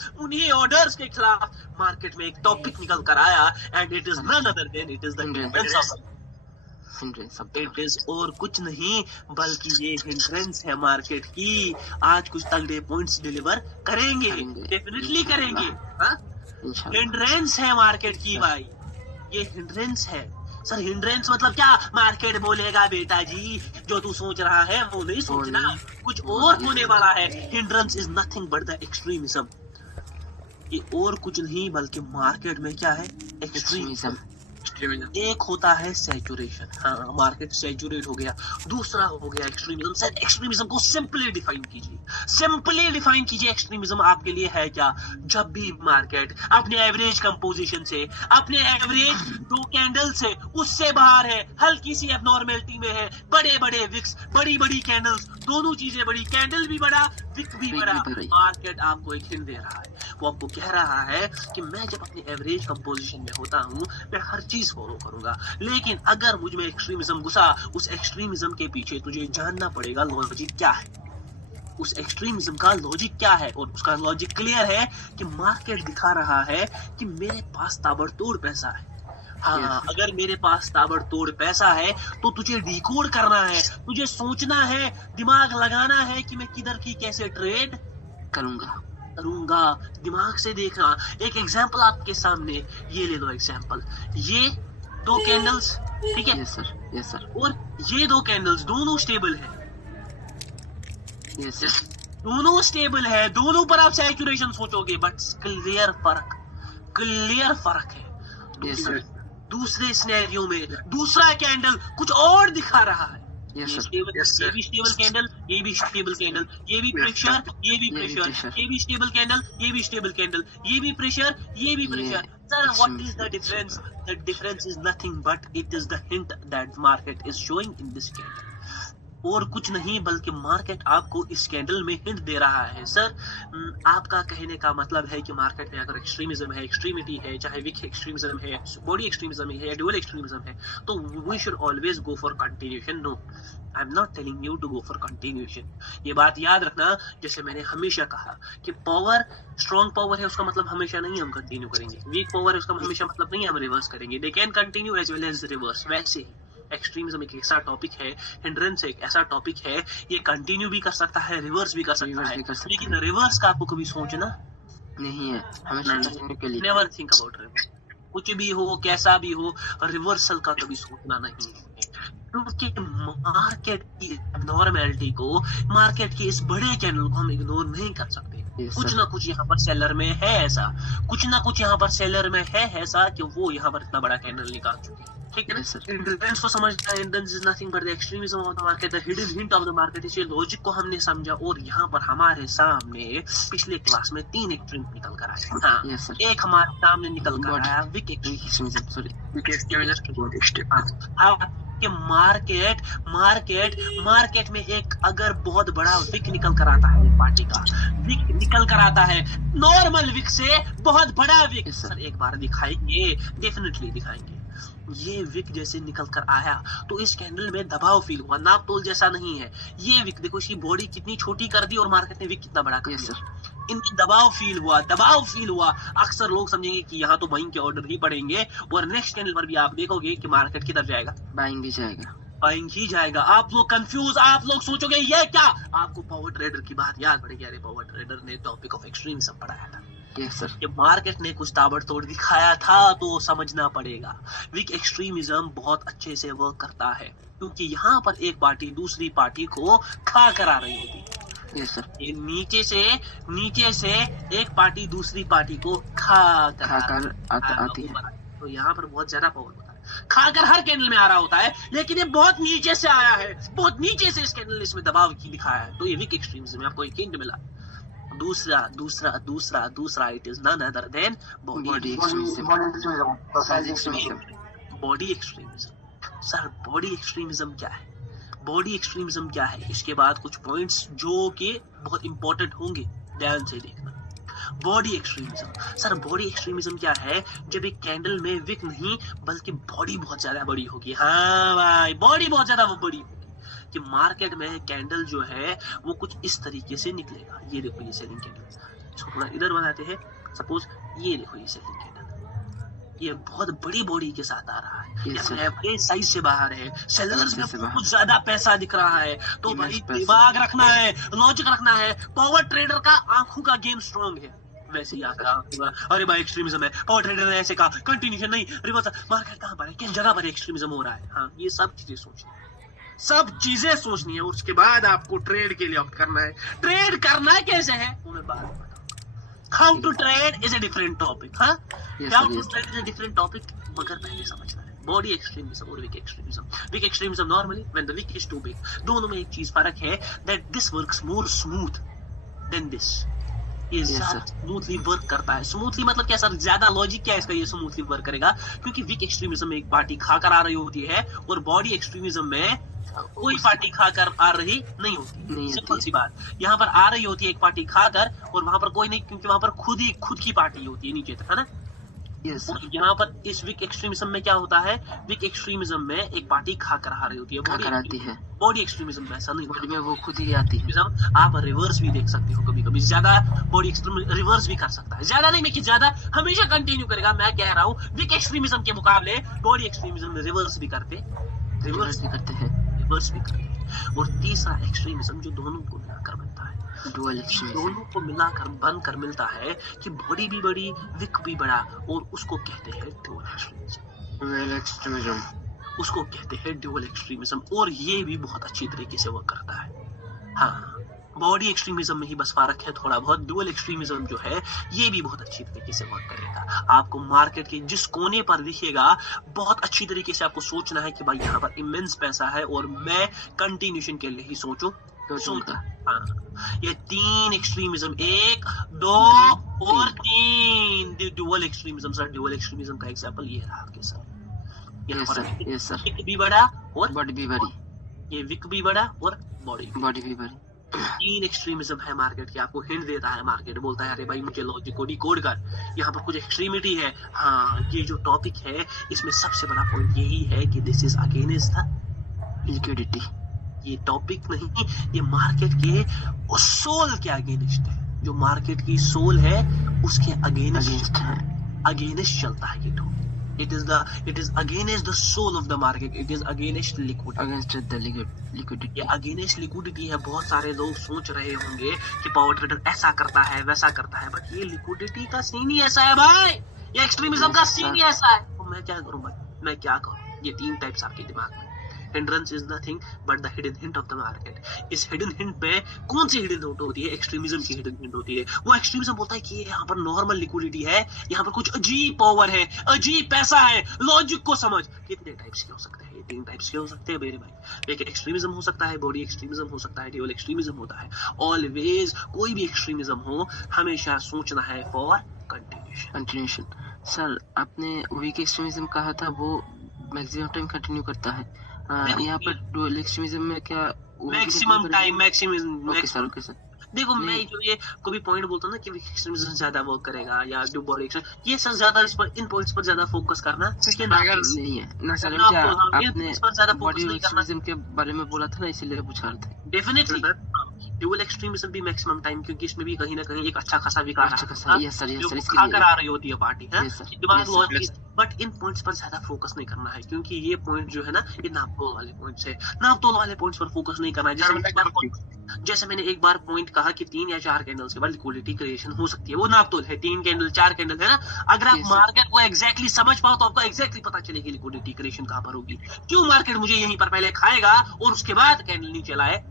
खिलाफ, उन्हीं ऑर्डर्स के खिलाफ मार्केट में एक टॉपिक निकल कर आया, and it is none other than it is the hindrance of it is और कुछ नहीं बल्कि ये हिंड्रेंस है मार्केट की। आज कुछ तगड़े पॉइंट्स डिलीवर करेंगे, डेफिनेटली करेंगे। हिंड्रेंस है मार्केट की भाई, ये हिंड्रेंस है। सर हिंड्रेंस मतलब क्या? मार्केट बोलेगा बेटा जी जो तू सोच रहा है वो नहीं सोचना, कुछ और होने वाला है। Hindrance is nothing but the extremism. ये और कुछ नहीं बल्कि मार्केट में क्या है? एक्सट्रीमिज्म। एक होता है सैचुरेशन, हाँ मार्केट सैचुरेट हो गया, दूसरा हो गया एक्सट्रीमिज्म। सर एक्सट्रीमिज्म को सिंपली डिफाइन कीजिए, सिंपली डिफाइन कीजिए। एक्सट्रीमिज्म आपके लिए है क्या? जब भी मार्केट अपने एवरेज कंपोजिशन से, अपने एवरेज 2 कैंडल से उससे बाहर है, हल्की सी एबनॉर्मेलिटी में है, बड़े बड़े विक्स, बड़ी बड़ी कैंडल्स, दोनों चीजें बड़ी, कैंडल भी बड़ा, विक भी बड़ा, मार्केट आपको एक हिंट दे रहा है। वो आपको कह रहा है कि मैं जब अपने एवरेज कंपोजिशन में होता हूँ मैं हर चीज फॉलो करूंगा, लेकिन अगर मुझ में एक्सट्रीमिज्म घुसा, उस एक्सट्रीमिज्म के पीछे तुझे जानना पड़ेगा लॉजिक क्या है, उस एक्सट्रीमिज्म का लॉजिक क्या है। और उसका लॉजिक क्लियर है कि मार्केट दिखा रहा है कि मेरे पास ताबड़तोड़ पैसा है। हाँ अगर मेरे पास ताबड़तोड़ पैसा है तो तुझे डिकोड करना है, तुझे सोचना है, दिमाग लगाना है कि मैं किधर की कैसे ट्रेड करूंगा, दिमाग से देखना। एक एग्जांपल आपके सामने, ये ले लो एग्जांपल, ये 2 कैंडल्स, ठीक है? Yes sir. और ये 2 कैंडल्स दोनों स्टेबल है, यस सर, दोनों स्टेबल है, दोनों पर आप सैचुरेशन सोचोगे, बट क्लियर फर्क है। Yes sir. दूसरे सिनेरियो में दूसरा कैंडल कुछ और दिखा रहा है, ये भी स्टेबल कैंडल, ये भी स्टेबल कैंडल, ये भी प्रेशर, ये भी प्रेशर, ये भी स्टेबल कैंडल, ये भी स्टेबल कैंडल, ये भी प्रेशर, ये भी pressure. Sir, what is the difference? The difference is nothing but it is the hint that market is showing in this candle. और कुछ नहीं बल्कि मार्केट आपको इस कैंडल में हिंट दे रहा है। सर आपका कहने का मतलब है कि मार्केट में अगर एक्सट्रीमिज्म है, एक्सट्रीमिटी है, चाहे वीक एक्सट्रीमिज्म है, बॉडी एक्सट्रीमिज्म है या ड्यूअल एक्सट्रीमिज्म है, तो we should always go for continuation. No, I am not telling you to go for continuation. ये बात याद रखना, जैसे मैंने हमेशा कहा कि पावर, स्ट्रॉन्ग पावर है उसका मतलब हमेशा नहीं हम कंटिन्यू करेंगे, वीक पावर है उसका हमेशा मतलब नहीं हम रिवर्स करेंगे। They can continue as well as reverse. वैसे ही एक्सट्रीमिज्म एक ऐसा टॉपिक है, हिंड्रेंस एक ऐसा टॉपिक है, ये कंटिन्यू भी कर सकता है, रिवर्स भी कर सकता है, लेकिन रिवर्स का आपको कभी सोचना नहीं है, हमेशा नेवर थिंक अबाउट रिवर्स। कुछ भी हो, कैसा भी हो, रिवर्सल का कभी सोचना नहीं है, क्योंकि मार्केट की नॉर्मेलिटी को, मार्केट के इस बड़े कैंडल को हम इग्नोर नहीं कर सकते। कुछ ना कुछ यहाँ पर सेलर में है ऐसा, कुछ ना कुछ यहाँ पर सेलर में है ऐसा कि वो यहाँ पर इतना बड़ा कैंडल निकाल चुके हैं, ठीक है ना? हिंड्रेंस को समझना, hindrance is nothing but the extremism of the market, the hidden hint of the market. इस लॉजिक को हमने समझा और यहाँ पर हमारे सामने पिछले क्लास में 3 एक्सट्रीम निकल कर आए। हाँ, एक हमारे सामने निकल कर आया विक एक्सट्रीमिज्म, सॉरी कि मार्केट में एक अगर बहुत बड़ा विक निकल कर आता है, पार्टी का विक निकल कर आता है, नॉर्मल विक से बहुत बड़ा विक। सर एक बार दिखाएंगे, डेफिनेटली दिखाएंगे। ये विक जैसे निकल कर आया तो इस कैंडल में दबाव फील हुआ, नाप तोल जैसा नहीं है। ये विक देखो, इसकी बॉडी कितनी छोटी कर दी और मार्केट ने विक कितना बड़ा कर दिया। इनकी दबाव फील हुआ। अक्सर लोग समझेंगे कि यहाँ तो बाइंग के ऑर्डर ही पड़ेंगे, और नेक्स्ट कैंडल पर भी आप देखोगे कि मार्केट किधर जाएगा, बाइंग ही जाएगा। आप लोग कंफ्यूज, आप लोग सोचोगे ये क्या, आपको पावर ट्रेडर की बात याद पड़ेगी। अरे पावर ट्रेडर ने टॉपिक ऑफ एक्सट्रीमिज्म पढ़ाया था। Yes, sir. कि मार्केट ने कुछ ताबड़तोड़ दिखाया था तो समझना पड़ेगा। वीक एक्सट्रीमिज्म बहुत अच्छे से वर्क करता है, क्योंकि यहाँ पर एक पार्टी दूसरी पार्टी को खा कर आ रही होती है। yes, sir. ये नीचे से एक पार्टी दूसरी पार्टी को खा कर आती है, तो यहाँ पर बहुत ज्यादा पावर होता है। खाकर हर कैंडल में आ रहा होता है, लेकिन ये बहुत नीचे से आया है, बहुत नीचे से इस कैंडल ने इसमें दबाव की दिखाया है, तो ये वीक एक्सट्रीमिज्म में आपको एक हिंट मिला। दूसरा it is none other than body extremism. Sir body extremism क्या है? इसके बाद कुछ पॉइंट्स जो कि बहुत इंपॉर्टेंट होंगे, ध्यान से देखना। बॉडी एक्सट्रीमिज्म क्या है? जब एक कैंडल में विक नहीं बल्कि बॉडी बहुत ज्यादा बड़ी होगी। हाँ भाई, बॉडी बहुत ज्यादा बड़ी होगी, कि मार्केट में कैंडल जो है वो कुछ इस तरीके से निकलेगा। ये देखो, ये सेलिंग कैंडल, इसको थोड़ा इधर बनाते हैं। सपोज ये देखो ये सेलिंग कैंडल, ये बहुत बड़ी बॉडी के साथ आ रहा है, एवरेज साइज से बाहर है, सेलर्स में बहुत ज्यादा पैसा दिख रहा है। तो भाई दिमाग रखना है, लॉजिक रखना है। पावर ट्रेडर का आंखों का गेम स्ट्रॉन्ग है, वैसे ही आपका होगा। अरे भाई एक्सट्रीमिज्म है, पावर ट्रेडर ने ऐसे कहा, कंटिन्यूशन नहीं, रिवर्स, मार्केट कहां पर है, किस जगह पर एक्सट्रीमिज्म हो रहा है। हाँ, ये सब चीजें सोचनी है, सब चीजें सोचनी है। उसके बाद आपको ट्रेड के लिए ऑप्ट करना है। ट्रेड करना कैसे है वो मैं बाद में, how to trade is a different topic. हाँ, how to trade is a different topic, मगर पहले समझना है बॉडी एक्सट्रीमिज्म और week extremism. Week extremism normally when the week is too big, दोनों में एक चीज फर्क है, that this works more smooth than this. ये ज्यादा स्मूथली वर्क करता है। स्मूथली मतलब क्या सर, ज्यादा लॉजिक क्या है इसका, ये स्मूथली वर्क करेगा क्योंकि वीक एक्सट्रीमिज्म में एक पार्टी खाकर आ रही होती है और बॉडी एक्सट्रीमिज्म में कोई पार्टी खाकर आ रही नहीं होती। सिंपल सी बात, यहाँ पर आ रही होती है एक पार्टी खाकर और वहां पर कोई नहीं, क्योंकि वहां पर खुद की पार्टी होती है नीचे तक, है ना। यहाँ पर इस वीक एक्सट्रीमिज्म में क्या होता है, वीक एक्सट्रीमिज्म में एक पार्टी खाकर आ रही होती है, बॉडी एक्सट्रीमिज्म में ऐसा नहीं, बॉडी में वो खुद ही आती है। आप रिवर्स भी देख सकते हो, कभी कभी ज्यादा बॉडी एक्सट्रीमिज्म रिवर्स भी कर सकता है, ज्यादा नहीं, मैं कि ज्यादा हमेशा कंटिन्यू करेगा। मैं कह रहा हूँ वीक एक्सट्रीमिज्म के मुकाबले बॉडी एक्सट्रीमिज्म में रिवर्स भी करते हैं। और तीसरा एक्सट्रीमिज्म जो दोनों को मिलाकर बनता है, डुअल एक्सट्रीमिज्म, दोनों को मिलाकर बनकर मिलता है कि बॉडी भी बड़ी, विक भी बड़ा, और उसको कहते हैं डुअल एक्सट्रीमिज्म। उसको कहते हैं डुअल एक्सट्रीमिज्म, और ये भी बहुत अच्छी तरीके से वर्क करता है। हाँ, बॉडी एक्सट्रीमिज्म में ही बस फर्क है थोड़ा बहुत। डुअल एक्सट्रीमिज्म जो है ये भी बहुत अच्छी तरीके से वर्क करेगा। आपको मार्केट के जिस कोने पर दिखेगा, बहुत अच्छी तरीके से आपको सोचना है कि भाई यहाँ पर इमेंस पैसा है और मैं कंटिन्यूशन के लिए ही सोचूं। हाँ, ये तीन एक्सट्रीमिज्म, 1, 2 और 3 dual extremism. Sir dual extremism का एग्जांपल ये रहा आपके साथ। विक भी बड़ा और बॉडी भी बड़ी, ये विक भी बड़ा और बॉडी भी बड़ी। 3 एक्सट्रीमिज्म है मार्केट की। आपको हिंट देता है मार्केट, बोलता है अरे भाई मुझे लॉजिक को डिकोड कर, यहाँ पर कुछ एक्सट्रीमिटी है। हाँ, ये जो टॉपिक है इसमें सबसे बड़ा पॉइंट यही है कि this is against the liquidity. ये टॉपिक नहीं, ये मार्केट के उस सोल के अगेंस्ट है, जो मार्केट की सोल है उसके अगेंस्ट चलता है ये topic. It is against the soul of the market. It is against liquidity. Against the liquidity. ये against liquidity है। बहुत सारे लोग सोच रहे होंगे कि पावर ट्रेडर ऐसा करता है वैसा करता है, बट ये लिक्विडिटी का सीन ही ऐसा है भाई, ये एक्सट्रीमिज्म का सीन ही ऐसा है। तो मैं क्या करूं भाई, मैं क्या करूं। ये 3 टाइप्स आपके दिमाग में। Hindrance is nothing but the hidden hint of the market. इस hidden hint पे कौन सी hidden hint होती है, एक्सट्रीमिज्म की hidden hint होती है। वो एक्सट्रीमिज्म बोलता है कि यहाँ पर नॉर्मल लिक्विडिटी है, यहाँ पर कुछ अजीब पावर है, अजीब पैसा है, लॉजिक को समझ। कितने टाइप्स के हो सकते हैं, 3 टाइप्स के हो सकते हैं मेरे भाई। एक एक्सट्रीमिज्म हो सकता है, बॉडी एक्सट्रीमिज्म हो सकता है, डुअल एक्सट्रीमिज्म होता है। ऑलवेज कोई भी एक्सट्रीमिज्म हो, हमेशा सोचना है फॉर कंटिन्यूशन। सर आपने वीक एक्सट्रीमिज्म कहा था, वो मैक्सिमम टाइम कंटिन्यू करता है। यहाँ पर डुअल एक्सट्रीमिज्म में क्या मैक्सिमम टाइम, ओके सर। देखो मैं जो ये कोई पॉइंट बोलता हूँ ना कि एक्सट्रीमिज्म ज्यादा वर्क करेगा या जो बॉडी एक्सट्रीमिज्म, ये सर ज्यादा इस पर, इन पॉइंट्स पर ज्यादा फोकस करना अगर नहीं है ना सर। क्या आपने बॉडी एक्सट्रीमिज्म के बारे में बोला था ना, इसीलिए पूछ रहा था। डेफिनेटली डुअल एक्सट्रीमिज्म भी मैक्सिमम टाइम, क्योंकि इसमें भी कहीं ना कहीं एक अच्छा खासा विकास खाकर आ रही होती है पार्टी, है दिमाग लॉजिक। बट इन पॉइंट्स पर ज्यादा फोकस नहीं करना है, क्योंकि ये पॉइंट जो है ना, ये नापतोल वाले पॉइंट्स है। नापतोल वाले पॉइंट्स पर फोकस नहीं करना है। जैसे मैंने एक बार पॉइंट कहा कि 3 या 4 कैंडल्स के बाद लिक्विडिटी क्रिएशन हो सकती है, वो नापतोल है। 3 कैंडल 4 कैंडल है ना, अगर आप मार्केट को एग्जैक्टली समझ पाओ तो आपको एग्जैक्टली पता चलेगी लिक्विडिटी क्रिएशन कहाँ पर होगी। क्यों मार्केट मुझे यहीं पर पहले खाएगा और उसके बाद कैंडल नीचे लाएगा।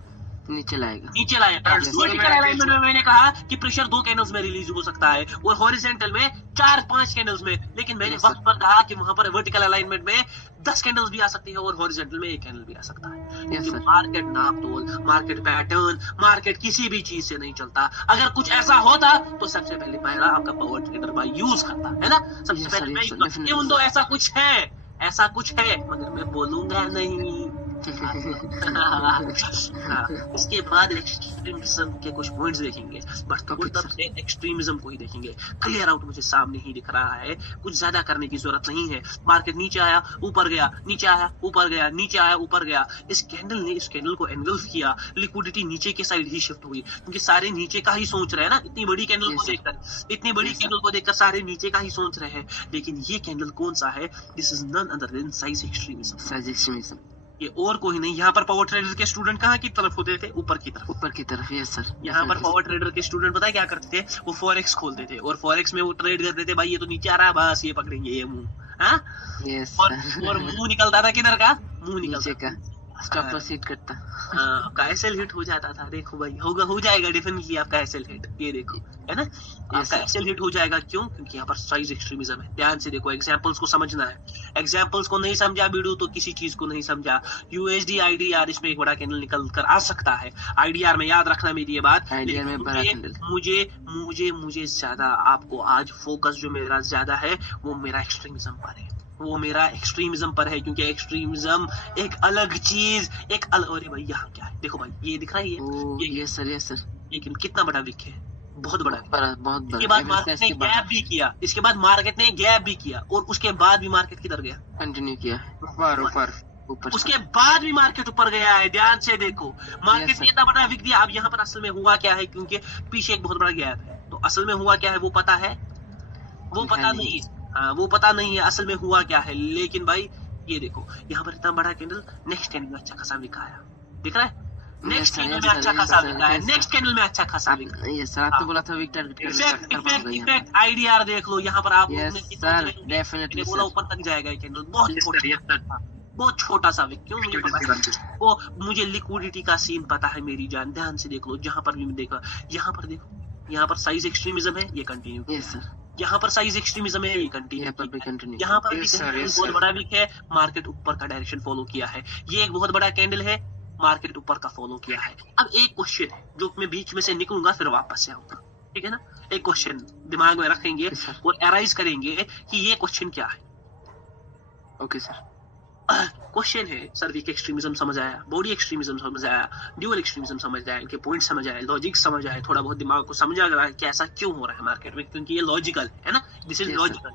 वर्टिकल अलाइनमेंट में मैंने कहा कि प्रेशर 2 कैंडल्स में रिलीज हो सकता है और हॉरिजॉन्टल में 4-5 कैंडल्स में, लेकिन मैंने वक्त पर कहा कि वहां पर वर्टिकल अलाइनमेंट में 10 कैंडल्स भी आ सकती है और हॉरिजॉन्टल में 1 कैंडल भी आ सकता है। मार्केट नापतोल, मार्केट पैटर्न, मार्केट किसी भी चीज से नहीं चलता। अगर कुछ ऐसा होता तो सबसे पहले आपका पावर ट्रेडर भाई यूज करता है ना, सबसे पहले मैं तो ऐसा कुछ है मगर मैं बोलूंगा नहीं। इसके बाद एक्सट्रीमिज्म के कुछ पॉइंट्स देखेंगे, बट थोड़ी तरफ से एक्सट्रीमिज्म को ही देखेंगे। क्लियर आउट मुझे सामने ही दिख रहा है, कुछ ज्यादा करने की जरूरत नहीं है। मार्केट नीचे आया, ऊपर गया, नीचे आया, ऊपर गया, नीचे आया, ऊपर गया। इस कैंडल ने इस कैंडल को एनगल्फ किया, लिक्विडिटी नीचे के साइड ही शिफ्ट हुई, क्योंकि सारे नीचे का ही सोच रहे हैं ना। इतनी बड़ी कैंडल को देखकर, इतनी बड़ी कैंडल को देखकर सारे नीचे का ही सोच रहे हैं। लेकिन ये कैंडल कौन सा है? This is none other than size extremism. Size extremism, ये और कोई नहीं। यहाँ पर पावर ट्रेडर के स्टूडेंट कहाँ की तरफ होते थे? ऊपर की तरफ। ऊपर की तरफ, यस सर। यहाँ पर पावर ट्रेडर के स्टूडेंट पता है क्या करते थे? वो फॉरेक्स खोलते थे और फॉरेक्स में वो ट्रेड करते थे, भाई ये तो नीचे आ रहा है, बस ये पकड़ेंगे ये मुंह, हाँ? यस और मुंह निकलता था किधर का? मुंह नीचे निकलता का, स्टॉप लॉस हिट करता। हाँ, आपका एसएल हिट हो जाता था। देखो भाई, होगा, हो जाएगा डेफिनेटली आपका एसएल हिट। ये देखो, है ना, आपका एसएल हिट हो जाएगा। क्यों? क्योंकि यहाँ पर साइज एक्सट्रीमिज्म है। ध्यान से देखो, एग्जांपल्स को समझना है। एग्जांपल्स को नहीं समझा वीडियो तो किसी चीज को नहीं समझा। यूएसडी आईडीआर, इसमें एक बड़ा कैंडल निकल कर आ सकता है। आईडीआर में याद रखना मेरी ये बात। आईडीआर में बड़ा कैंडल। मुझे ज्यादा, आपको आज फोकस जो मेरा ज्यादा है वो मेरा एक्सट्रीमिज्म पर है, वो मेरा एक्सट्रीमिज्म पर है। क्योंकि एक्सट्रीमिज्म एक अलग चीज, अरे भाई यहाँ क्या है? देखो भाई, ये दिख रहा है, ये यस सर, यस सर। लेकिन कितना बड़ा विक है? बहुत बड़ा, बहुत बड़ा। इसके बाद मार्केट ने गैप भी किया, इसके बाद मार्केट ने गैप भी किया, और उसके बाद भी मार्केट किधर गया? कंटिन्यू किया, ऊपर। उसके बाद भी मार्केट ऊपर गया है। ध्यान से देखो, मार्केट ने इतना बड़ा विक दिया। अब यहाँ पर असल में हुआ क्या है? क्योंकि पीछे एक बहुत बड़ा गैप है, तो असल में हुआ क्या है वो पता है? वो पता नहीं है। हाँ, वो पता नहीं है असल में हुआ क्या है। लेकिन भाई ये देखो, यहाँ पर इतना बड़ा कैंडल, नेक्स्ट कैंडल में अच्छा खासा विका है। दिख रहा है? नेक्स्ट कैंडल में अच्छा खासा विका है, नेक्स्ट कैंडल में अच्छा खासा विका है। ये सर आपने बोला था वीक टारगेट इफेक्ट आईडीआर देख लो। यहाँ पर आप सर डेफिनेटली बोला ऊपर तक जाएगा ये कैंडल, बहुत छोटा सा विक। क्यों? मुझे पता है, वो मुझे लिक्विडिटी का सीन पता है मेरी जान। ध्यान से देख लो, जहाँ पर भी देखा, यहाँ पर देखो, यहाँ पर साइज एक्सट्रीमिज्म है, ये कंटिन्यू। Yes sir. यहाँ पर साइज एक्सट्रीमिज्म है, ये कंटिन्यू। यहाँ पर बहुत बड़ा वीक है, मार्केट ऊपर का डायरेक्शन फॉलो किया है। ये एक बहुत बड़ा कैंडल है, मार्केट ऊपर का फॉलो किया है। अब एक क्वेश्चन है जो मैं बीच में से निकलूंगा फिर वापस से आऊंगा, ठीक है ना? एक क्वेश्चन दिमाग में रखेंगे और एराइज करेंगे कि ये क्वेश्चन क्या है। Okay sir. क्वेश्चन है, सर वीक एक्सट्रीमिज्म समझ आया, बॉडी एक्सट्रीमिज्म समझ आया, ड्यूअल एक्सट्रीमिज्म समझ आया, इनके पॉइंट समझ आए, लॉजिक समझ आए, थोड़ा बहुत दिमाग को समझ आ रहा है कि ऐसा क्यों हो रहा है मार्केट में, क्योंकि ये लॉजिकल है ना, दिस इज लॉजिकल।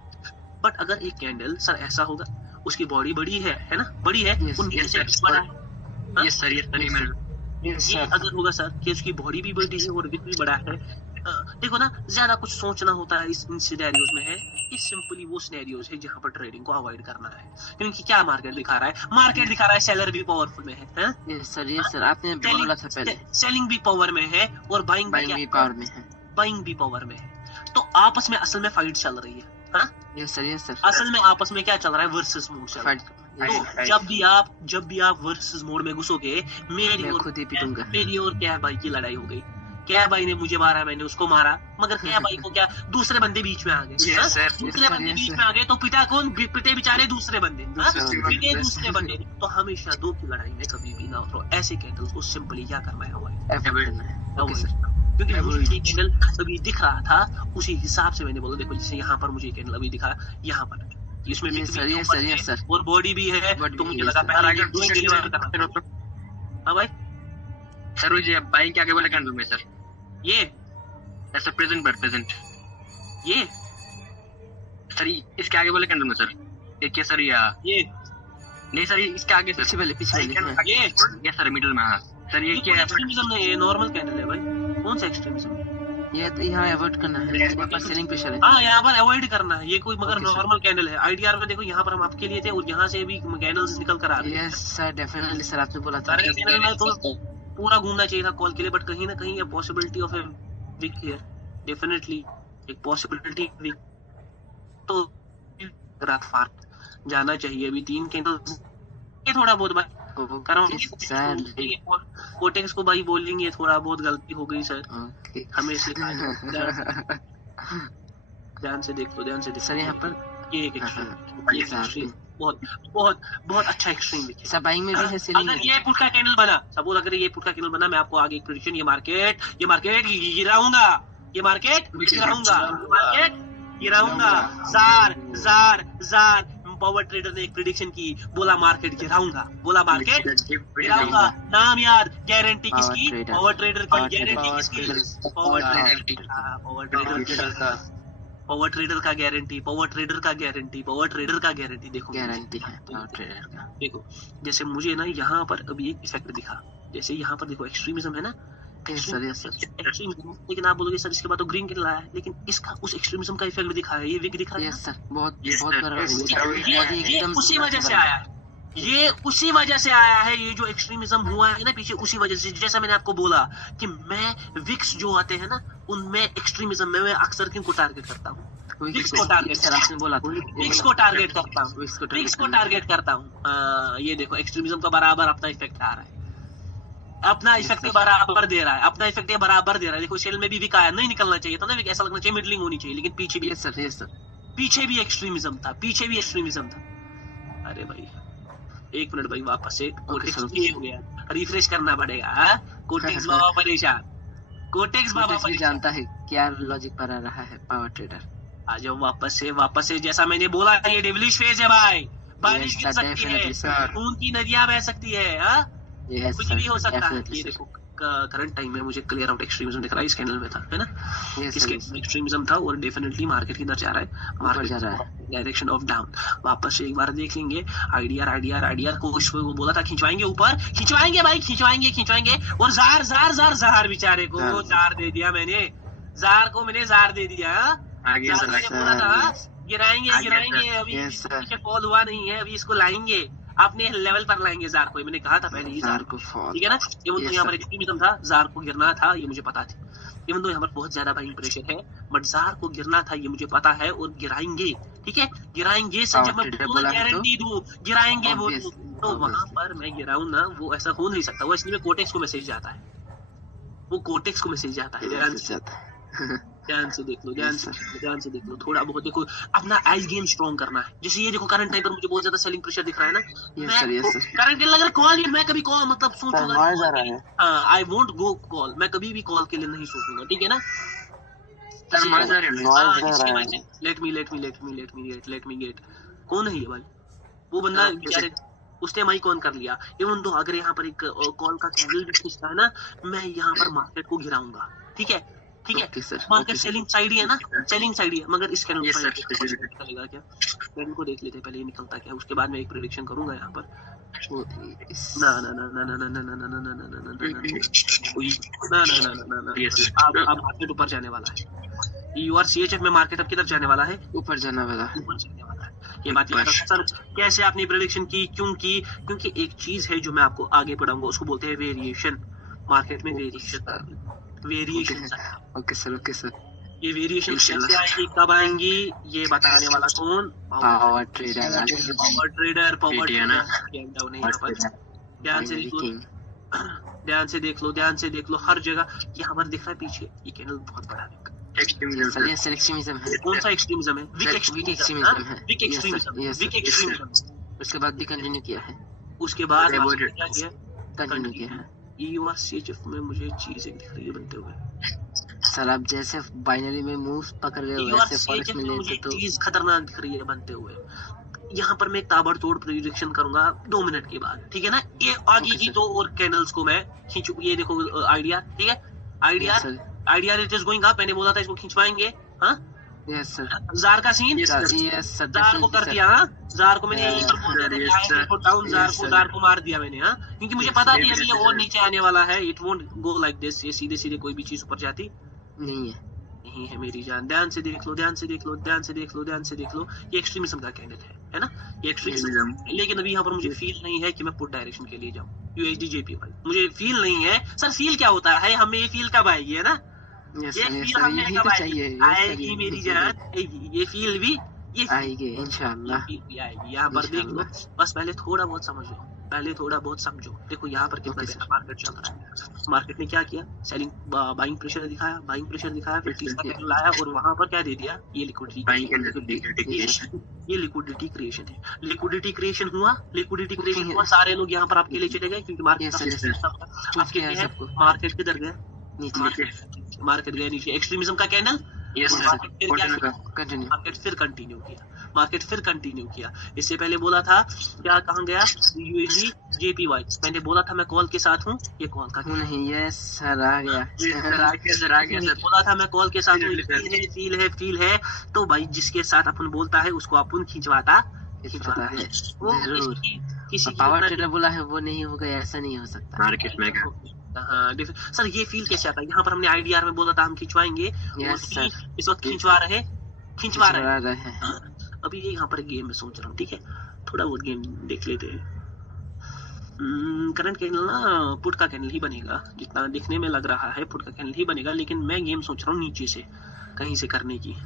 बट अगर एक कैंडल सर ऐसा होगा, उसकी बॉडी बड़ी है ना, बड़ी है, उनके से बड़ा है। यस सर, ये अगर होगा सर कि उसकी बॉडी भी बड़ी है और विक भी बड़ा है, देखो ना, ज्यादा कुछ सोचना होता है इन सिनेरियोज में है कि सिंपली वो सिनेरियोज है जहां पर ट्रेडिंग को अवॉइड करना है। क्योंकि क्या मार्केट दिखा रहा है? मार्केट दिखा रहा है सेलर भी पावरफुल में है। यस सर, आपने बोला था पहले, सेलिंग भी पावर में है और बाइंग भी पावर में है। बाइंग भी पावर में है। तो आपस में असल में फाइट चल रही है। हाँ, यस सर। असल में आपस में क्या चल रहा है? वर्सेस मोड चल रहा है। तो जब भी आप वर्सेस मोड में घुसोगे, मेरी और क्या भाई की लड़ाई हो गई। क्या भाई ने मुझे मारा, मैंने उसको मारा, मगर क्या भाई को क्या दूसरे बंदे बीच में आ गए। दूसरे बंदे बीच में आ गए तो पिटा कौन? पिटे बेचारे दूसरे बंदे, पिटे दूसरे बंदे। तो हमेशा दो की लड़ाई में कभी भी ना उतरो। ऐसे कैंडल्स को सिंपली क्या करना है? क्योंकि मुझे कैंडल अभी दिख रहा था, उसी हिसाब से मैंने बोला। देखो जैसे यहाँ पर मुझे कैंडल अभी दिखा, यहाँ पर इसमें सर और बॉडी भी है, तो मुझे लगा पहले। हाँ भाई सर, जी बाइंग क्या बोले कैंडल में सर? ये ऐसा प्रेजेंट ये सर, इसके आगे बोले कैंडल में सर? एक सर ये नहीं सर, इसके आगे सर, पीछे ये सर मिडिल में। हाँ सर, ये क्या है? एक्सट्रीमिज्म नहीं, ये नॉर्मल कैंडल है भाई। कौन सा एक्सट्रीमिज्म है? ये तो यहाँ अवॉइड करना है, पर सेलिंग प्रेशर है। हाँ, यहाँ पर अवॉइड करना है। ये कोई मगर नॉर्मल कैंडल है। आईडीआर में देखो, यहाँ पर हम आपके लिए थे और यहाँ से भी कैंडल्स निकल कर आ रहे हैं। यस सर, डेफिनेटली सर, आपने बोला था तो पूरा घूमना चाहिए था कॉल के लिए, बट कहीं ना कहीं possibility of a wick here, definitely एक पॉसिबिलिटी वीक, तो रात फार जाना चाहिए। अभी 3 कैंडल्स ये थोड़ा बहुत भाई कोटेक्स को भाई बोलेंगे, थोड़ा बहुत गलती हो गई सर, हमें ध्यान से देख लो, ध्यान से सर। यहाँ पर ये एक एक्सट्रीम बहुत अच्छा एक्सट्रीम है। सब बाइंग में भी है, सेलिंग में। अगर ये पुट का कैंडल बना, सपोज अगर ये पुट का कैंडल बना, मैं आपको आगे एक प्रेडिक्शन, ये मार्केट गिराऊंगा, ये मार्केट गिराऊंगा, जार पावर ट्रेडर ने एक प्रेडिक्शन की, बोला मार्केट गिराऊंगा, बोला मार्केट गिराऊंगा। नाम याद, गारंटी किसकी? पावर ट्रेडर की। गारंटी किसकी? पावर ट्रेडर का गारंटी, पावर ट्रेडर का गारंटी, पावर ट्रेडर का गारंटी। देखो गारंटी है पावर ट्रेडर का। देखो जैसे मुझे ना यहाँ पर अभी एक इफेक्ट दिखा, जैसे यहाँ पर देखो एक्सट्रीमिज्म है ना, एक्सट्रीमिज्म। लेकिन आप बोलोगे सर इसके बाद तो ग्रीन कैंडल आया है, लेकिन इसका उस एक्सट्रीमिज्म का इफेक्ट भी दिखा है, ये विक दिख रहा है। यस सर, बहुत बड़ा ये उसी वजह से आया है, ये उसी वजह से आया है। ये जो एक्सट्रीमिज्म हुआ है ना पीछे, उसी वजह से। जैसा मैंने आपको बोला कि मैं विक्स जो आते हैं ना उनमें एक्सट्रीमिज्म में मैं अक्सर किनको टारगेट करता हूँ? विक्स को टारगेट करता हूँ, बोला विक्स को टारगेट करता हूँ, विक्स को टारगेट करता हूँ। ये देखो एक्सट्रीमिज्म का बराबर अपना इफेक्ट आ रहा है, अपना इफेक्ट बराबर दे रहा है, अपना इफेक्ट बराबर दे रहा है। देखो सेल में भी विक आया, नहीं निकलना चाहिए था ना, ऐसा लगना चाहिए मिडलिंग होनी चाहिए, लेकिन पीछे भी पीछे भी एक्सट्रीमिज्म था, पीछे भी एक्सट्रीमिज्म था। अरे भाई एक मिनट भाई, वापस से कोटेक्स हो गया, रिफ्रेश करना पड़ेगा। कोटेक्स बाबा परेशान, कोटेक्स बाबा परेशान जानता है क्या लॉजिक पर आ रहा है पावर ट्रेडर। आ जाओ वापस से। जैसा मैंने बोला ये डेविलिश फेज है भाई, बारिश गिर सकती है, खून की नदियां बह सकती है, कुछ भी हो सकता है। ये देखो करंट टाइम में मुझे क्लियर आउट एक्सट्रीमिज्म दिख रहा है, इस कैंडल में था, है ना। इसके एक्सट्रीमिज्म था और डेफिनेटली मार्केट किधर जा रहा है, मार्केट जा रहा है डायरेक्शन ऑफ डाउन। वापस से एक बार देख लेंगे। आईडीआर को बोला था खिंचवाएंगे ऊपर, खिंचवाएंगे भाई, खिंचवाएंगे। और जार बेचारे को जार दे दिया मैंने, जार दे दिया। बोला था गिराएंगे, अभी पीछे फॉल हुआ नहीं है, अभी इसको लाएंगे, अपने लेवल पर लाएंगे जार को। मैंने कहा था पहले ही जार को, ठीक है ना। इवन तो यहाँ पर एक्सट्रीमिज्म था, जार को गिरना था, ये मुझे पता था। इवन तो यहाँ पर बहुत ज्यादा बाइंग प्रेशर है, बट जार को गिरना था, ये मुझे पता है। और गिराएंगे, ठीक है, गिराएंगे। जब मैं गारंटी दूं गिराएंगे वो, तो वहां पर मैं गिराऊं ना, वो ऐसा हो नहीं सकता। वो इसलिए कोटेक्स को मैसेज जाता है, वो कोटेक्स को मैसेज जाता है। ध्यान से देख लो, थोड़ा बहुत देखो, अपना आइस गेम स्ट्रॉन्ग करना है। जैसे ये देखो करंट टाइम पर मुझे बहुत ज्यादा सेलिंग प्रेशर दिख रहा है ना। करंट के लग कॉल, मैं कभी कॉल मतलब सोचूंगा, आई वोंट गो कॉल, मैं कभी भी कॉल के लिए नहीं सोचूंगा, ठीक है ना। लेट मी गेट। कौन है ये भाई? वो बंदा बेचारे, उसने माइक ऑन कर लिया। इवन तो अगर यहाँ पर एक कॉल का कैंडल भी खींचता है ना, मैं यहाँ पर मार्केट को गिराऊंगा, ठीक है। मार्केट सेलिंग साइड ही है ना, सेलिंग साइड ही है। मगर इस कैंडल चलेगा क्या? कैंडल को देख लेते हैं पहले, ये निकलता क्या, उसके बाद मैं एक प्रेडिक्शन करूंगा यहाँ पर। अब मार्केट ऊपर जाने वाला है। यूआरसीएचएफ में मार्केट अब किधर जाने वाला है? ऊपर जाने वाला है। ये बात सर कैसे आपने प्रेडिक्शन की? क्योंकि एक चीज है जो मैं आपको आगे पढ़ाऊंगा, उसको बोलते हैं वेरिएशन। मार्केट में वेरिएशन। Okay sir. ये वेरिएशन कैसे आएगी, कब आएंगी, ये बताने वाला कौन? Power trader. ध्यान से देख लो हर जगह। यहाँ पर दिख रहा है पीछे, ये कैंडल बहुत बड़ा है। एक्सट्रीमिज्म है। कौन सा एक्सट्रीमिज्म है? Wick extremism. उसके बाद भी कंटिन्यू किया है। उसके बाद क्या किया? कंटिन्यू किया है। यूआरसीएचएफ में मुझे चीजें दिख रही है बनते हुए। सर आप जैसे बाइनरी में मूव्स पकड़ रहे हो, वैसे फॉरेक्स में लेते तो चीज खतरनाक दिख रही है बनते हुए। यहाँ पर मैं ताबड़तोड़ प्रेडिक्शन करूंगा 2 मिनट के बाद, ठीक है ना। ये आगे की 2 और कैंडल्स को मैं खींचू। ये देखो आइडिया, ठीक है, idea it is going up. मैंने बोला था इसको खींचवाएंगे। हाँ यस सर। जार का सीन, जार को कर दिया। हाँ जार को मैंने जार को मार दिया मैंने। हाँ क्योंकि मुझे पता थी अभी ये और नीचे आने वाला है। It won't go like this, ये सीधे कोई भी चीज ऊपर जाती नहीं है मेरी जान। ध्यान से देख लो। ये एक्सट्रीमिज्म का कैंडल है ना, ये एक्सट्रीमिज्म। लेकिन अभी यहाँ पर मुझे फील नहीं है कि मैं पुट डायरेक्शन के लिए जाऊँ। यूएसडी जेपीवाई मुझे फील नहीं है। सर फील क्या होता है, हमें ये फील कब आएगी, है ना। ये फील हमें कब आएगी मेरी जान, ये फील भी ये आएगी इंशाल्लाह, आएगी। यहाँ पर देख लो, बस पहले थोड़ा बहुत समझो। देखो यहाँ पर कितना अच्छा मार्केट चल रहा है। मार्केट ने क्या किया, सेलिंग बाइंग प्रेशर दिखाया, फिर तीसरा कैंडल लाया और वहां पर क्या दे दिया, ये लिक्विडिटी क्रिएशन है। लिक्विडिटी क्रिएशन हुआ, सारे लोग यहाँ पर आपके लिए चले गए क्योंकि मार्केट किधर गया, नीचे। मार्केट गया नीचे। एक्सट्रीमिज्म का कैंडल यस और सर, मार्केट फिर क्या कंटिन्यू किया? कर। कंटिन्यू। मार्केट फिर कंटिन्यू किया। इससे पहले बोला था क्या, कहाँ गया? USD JPY. मैंने बोला था मैं कॉल के साथ हूँ, ये कॉल का हूँ नहीं, यस सर आ गया। सर आ गया सर, आ गया सर। बोला था मैं कॉल के साथ हूँ, फील है, फील है। तो भाई जिसके साथ अपन बोलता है उसको अपन खिंचवाता पता है वो जरूर। किसी की पावर उतना- ट्रेडर बोला है वो नहीं होगा, ऐसा नहीं हो सकता। मार्केट में का हाँ सर, ये फील कैसे आता है? यहाँ पर हमने आईडीआर में बोला था हम खिंचवाएंगे, यस और सर, इस वक्त खिंचवा रहे हैं। हैं। हाँ, अभी ये यहाँ पर गेम में सोच रहा हूँ, ठीक है, थोड़ा बहुत गेम देख लेते हैं। करंट कैंडल ना पुट का कैंडल ही बनेगा, जितना दिखने में लग रहा है पुट का कैंडल ही बनेगा, लेकिन मैं गेम सोच रहा हूँ नीचे से कहीं से करने की।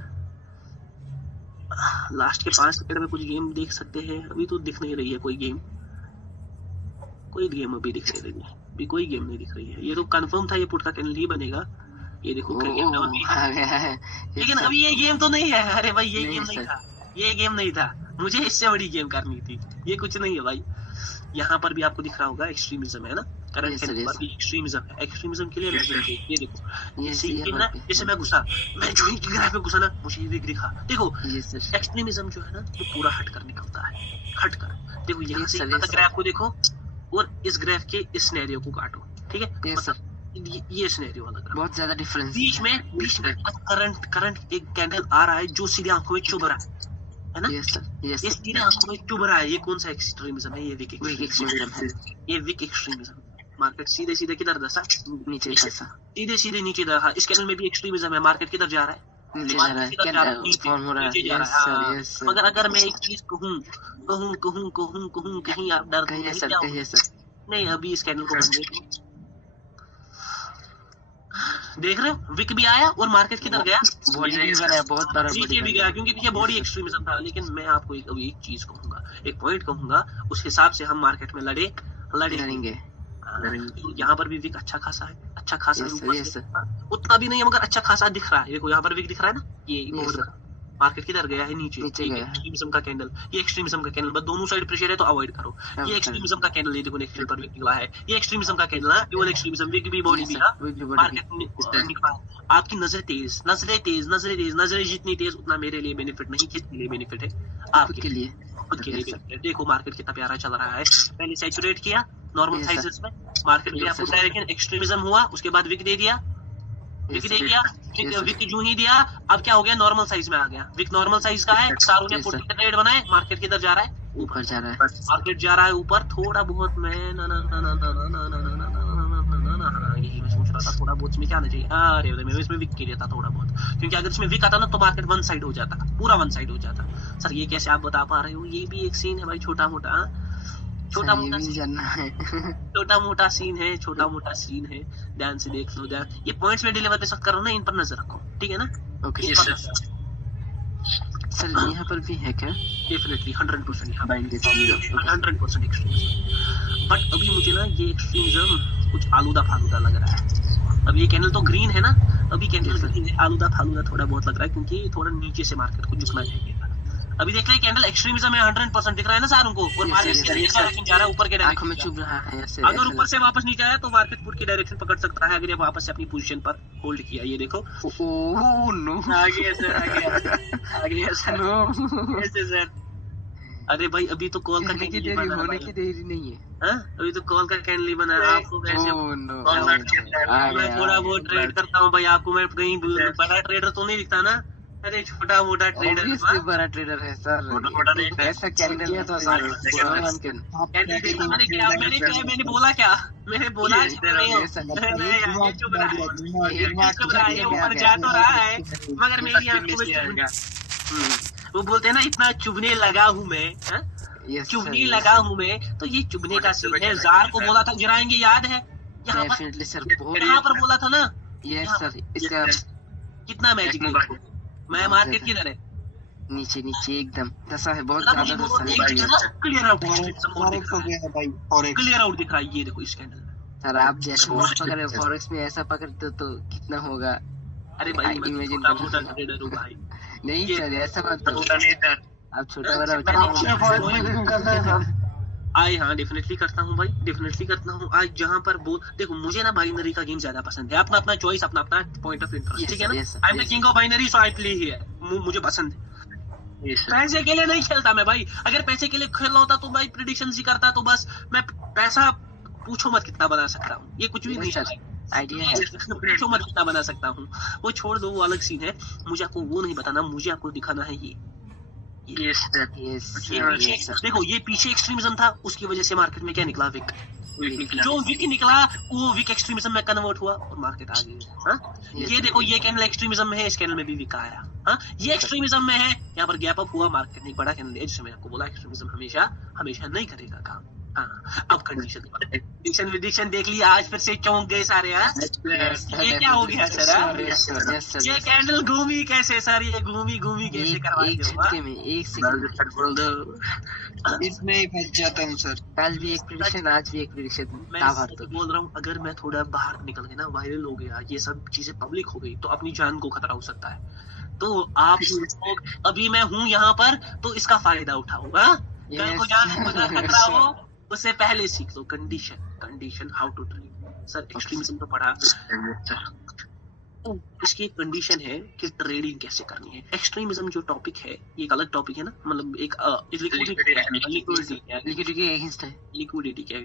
लास्ट के 5 सेकंड में कुछ गेम देख सकते हैं। अभी तो दिख नहीं रही है कोई गेम अभी दिख नहीं रही है, अभी कोई गेम नहीं दिख रही है। ये तो कंफर्म था ये पुट का कैंडल ही बनेगा। ये देखो गेम अभी आ गया है। लेकिन अभी ये गेम तो नहीं है। अरे भाई ये नहीं गेम नहीं सर। था, ये गेम नहीं था, मुझे इससे बड़ी गेम करनी थी। ये कुछ नहीं है भाई। यहाँ पर भी आपको दिख रहा होगा एक्सट्रीमिज्म है ना, current Yes, sir, candle yes, पर भी एक्सट्रीमिज्म है। एक्सट्रीमिज्म के लिए Yes, sir. ये देखो, Yes, जैसे यहाँ ये ना, पर भी। जैसे मैं घुसा, मैं जो ही ग्राफ में घुसा ना, मुझे ये दिखा। देखो यस सर, एक्सट्रीमिज्म जो है ना वो पूरा हट कर निकलता है, हट कर। देखो यहाँ Yes, से sir, यहाँ yes, तक sir. ग्राफ को देखो और इस ग्राफ के इस सिनेरियो को काटो, ठीक है? यस सर, ये सिनेरियो वाला ग्राफ, बहुत ज्यादा डिफरेंस बीच में करंट एक कैंडल आ रहा है जो सीधे आंखों में चुभ रहा है ना, यस सर, यस ये सीधे आंखों में चुभ रहा है। ये कौन सा एक्सट्रीमिज्म है? ये वीक एक्सट्रीमिज्म है। ये वीक एक्सट्रीमिज्म। मार्केट सीधे सीधे किधर दसा, नीचे फंसा, सीधे सीधे नीचे दसा। इस कैंडल में भी एक्सट्रीमिज्म है। मार्केट किधर जा रहा है? नीचे जा रहा है, क्या फॉर्म हो रहा है। नीचे जा यस रहा सर, है। Yes sir. मगर अगर मैं एक चीज कहूँ कहीं आप डर कहिए सर, कहिए सर। नहीं, अभी इस कैंडल को बंद देख रहे हो, विक भी आया और मार्केट किधर गया? बॉडी भी बना, बहुत बड़ा नीचे बॉडी भी गया, क्योंकि पीछे बॉडी एक्सट्रीमिज्म था। लेकिन मैं आपको एक चीज कहूंगा, एक पॉइंट कहूंगा, उस हिसाब से हम मार्केट में लड़ेंगे। यहाँ पर भी विक अच्छा खासा है, अच्छा खासा Yes, है, sir, ऊपर yes, से। sir. उतना भी नहीं है मगर अच्छा खासा दिख रहा है। देखो यहाँ पर विक दिख रहा है ना, ये Yes, sir. मार्केट किधर गया है? नीचे नीचे गया है। एक्सट्रीमिज्म का कैंडल, ये एक्सट्रीमिज्म का कैंडल, बस दोनों साइड प्रेशर है तो अवॉइड करो। ये एक्सट्रीमिज्म का कैंडल, ये देखो नेक्स्ट पर विक निकला है, ये एक्सट्रीमिज्म का कैंडल है, प्योर एक्सट्रीमिज्म। विक भी बॉडी भी है, मार्केट में निकला है। आपकी नजरें तेज, नजरें जितनी तेज उतना मेरे लिए बेनिफिट नहीं, किसके लिए बेनिफिट है? आपके लिए, खुद के लिए benefit है। देखो मार्केट कितना प्यारा चल रहा है। पहले सैचुरेट किया नॉर्मल Yes, sir. साइजेस में, मार्केट Yes, गया फुल sir. डायरेक्शन, एक्सट्रीमिज्म हुआ, उसके बाद विक दे दिया, Yes, विक दे sir. दिया, Yes, sir. विक जो ही दिया, अब क्या हो गया? नॉर्मल साइज में आ गया। विक नॉर्मल साइज का है, सारों ने Yes, sir. ट्रेड बनाए। मार्केट किधर जा रहा है? ऊपर जा रहा है। मार्केट जा रहा है ऊपर। थोड़ा बहुत मैं यही मैं सोच रहा था, थोड़ा बहुत इसमें क्या आना चाहिए। अरे मैं इसमें विक के लिए था थोड़ा बहुत, क्योंकि अगर इसमें विक आता ना तो मार्केट वन साइड हो जाता, पूरा वन साइड हो जाता। सर ये कैसे आप बता पा रहे हो? ये भी एक सीन है भाई, छोटा मोटा जानना है। छोटा मोटा सीन है। ध्यान से देख लो, ध्यान। ये पॉइंट्स में डिलीवर पे कर रहा हूँ ना, इन पर नजर रखो, ठीक है ना? ओके सर, यहाँ पर भी है क्या? डेफिनेटली 100% यहाँ बाइंड के सामने 100% एक्सट्रीमिज्म। बट अभी मुझे ना ये एक्सट्रीमिज्म कुछ आलूदा फालूदा लग रहा है। अब ये कैंडल तो ग्रीन है ना, अभी कैंडल आलूदा फालूदा थोड़ा बहुत लग रहा है, क्योंकि थोड़ा नीचे से मार्केट को झुकना चाहिए। अभी देख रहे कैंडल एक्सट्रीमिज्म में 100% दिख रहा है ना सारों को, और मार्केट की डायरेक्शन जा रहा है ऊपर के आंखों में डायरेक्शन। चुभ रहा है ऐसे। अगर ऊपर से वापस नीचे आया तो मार्केट पुट की डायरेक्शन पकड़ सकता है, अगर ये वापस से अपनी पोजीशन पर होल्ड किया। ये देखो ओह नो, आ गया सर। कैसे सर? अरे भाई अभी तो कॉल का होने की कैंडल देरी, बना होने भाई। की देरी नहीं है। हाँ? अभी तो कॉल का कैंडल बना है। आपको वैसे ओह नो, मैं थोड़ा बहुत ट्रेड करता हूँ भाई, आपको मैं कहीं बड़ा ट्रेडर तो नहीं दिखता ना। अरे छोटा मोटा ट्रेडर ऑब्वियसली बड़ा ट्रेडर है सर। ऐसा कैंडल किया था सर। मैंने बोला क्या? मैंने बोला ऊपर जा तो रहा है मगर मेरी आंखों में वो बोलते हैं ना, इतना चुभने लगा हूँ मैं, चुभने लगा हूँ मैं। तो ये चुभने का सीन है। जार को बोला था गिराएंगे, याद है? यहाँ पर बोला था ना। यस सर, इसका कितना मैजिक है। मैं मार्केट किधर है? नीचे नीचे एकदम दशा है, बहुत ज्यादा दशा है। क्लियर आउट दिख रहा है। ये देखो इस कैंडल में सर, आप जैसे पकड़े फॉरेक्स में ऐसा पकड़ते तो कितना होगा? अरे भाई इमेजिन छोटा मोटा ट्रेडर हूँ भाई। नहीं सर, ऐसा मत करो। आप छोटा बड़ा हाँ डेफिनेटली करता हूँ भाई, डेफिनेटली करता हूँ। आज जहाँ पर देखो मुझे ना बाइनरी का गेम ज्यादा पसंद है, अपना अपना चॉइस, अपना अपना पॉइंट ऑफ इंटरेस्ट, ठीक है ना। I am the king of binary, so I play here, मुझे पसंद है। पैसे के लिए नहीं खेलता मैं भाई, अगर पैसे के लिए खेल रहा होता तो भाई प्रेडिक्शन ही करता, तो बस मैं पैसा पूछो मत कितना बना सकता हूँ, ये कुछ भी नहीं है आइडिया है, पूछो मत कितना बना सकता हूँ, वो छोड़ दो, वो अलग सीन है। मुझे आपको वो नहीं बताना, मुझे आपको दिखाना है ये देखो ये पीछे एक्सट्रीमिज्म था, उसकी वजह से मार्केट में क्या निकला, विक जो विक निकला वो विक एक्सट्रीमिज्म में कन्वर्ट हुआ और मार्केट आ गई। हाँ ये देखो ये कैंडल एक्सट्रीमिज्म में है, इस कैंडल में भी विक आया। हाँ ये एक्सट्रीमिज्म में है, यहाँ पर गैप अप हुआ, मार्केट ने एक बड़ा कैंडल, जैसे मैंने आपको बोला एक्सट्रीमिज्म हमेशा हमेशा नहीं करेगा काम। हाँ अब कंडीशन देख लिया, आज फिर से चौंक गए सारे। ये क्या हो गया सर, ये कैंडल घूमी कैसे सर, ये घूमी कैसे करवाते हो? एक सेकंड बोल दो, इसमें ही फंस जाता हूँ सर। कल भी एक प्रेडिक्शन, आज भी एक प्रेडिक्शन। मैं तो बोल रहा हूँ अगर मैं थोड़ा बाहर निकल गया ना, वायरल हो गया, ये सब चीजें पब्लिक हो गई, तो अपनी जान को खतरा हो सकता है। तो आप लोग, अभी मैं हूँ यहाँ पर, तो इसका फायदा उठाओ। कल को जान को खतरा हो, उससे पहले सीख लो condition how to trade. Sir extremism तो पढ़ा, इसकी एक कंडीशन है कि ट्रेडिंग कैसे करनी है। एक्सट्रीमिज्म जो टॉपिक है ये एक अलग टॉपिक है ना, मतलब एक लिक्विडिटी के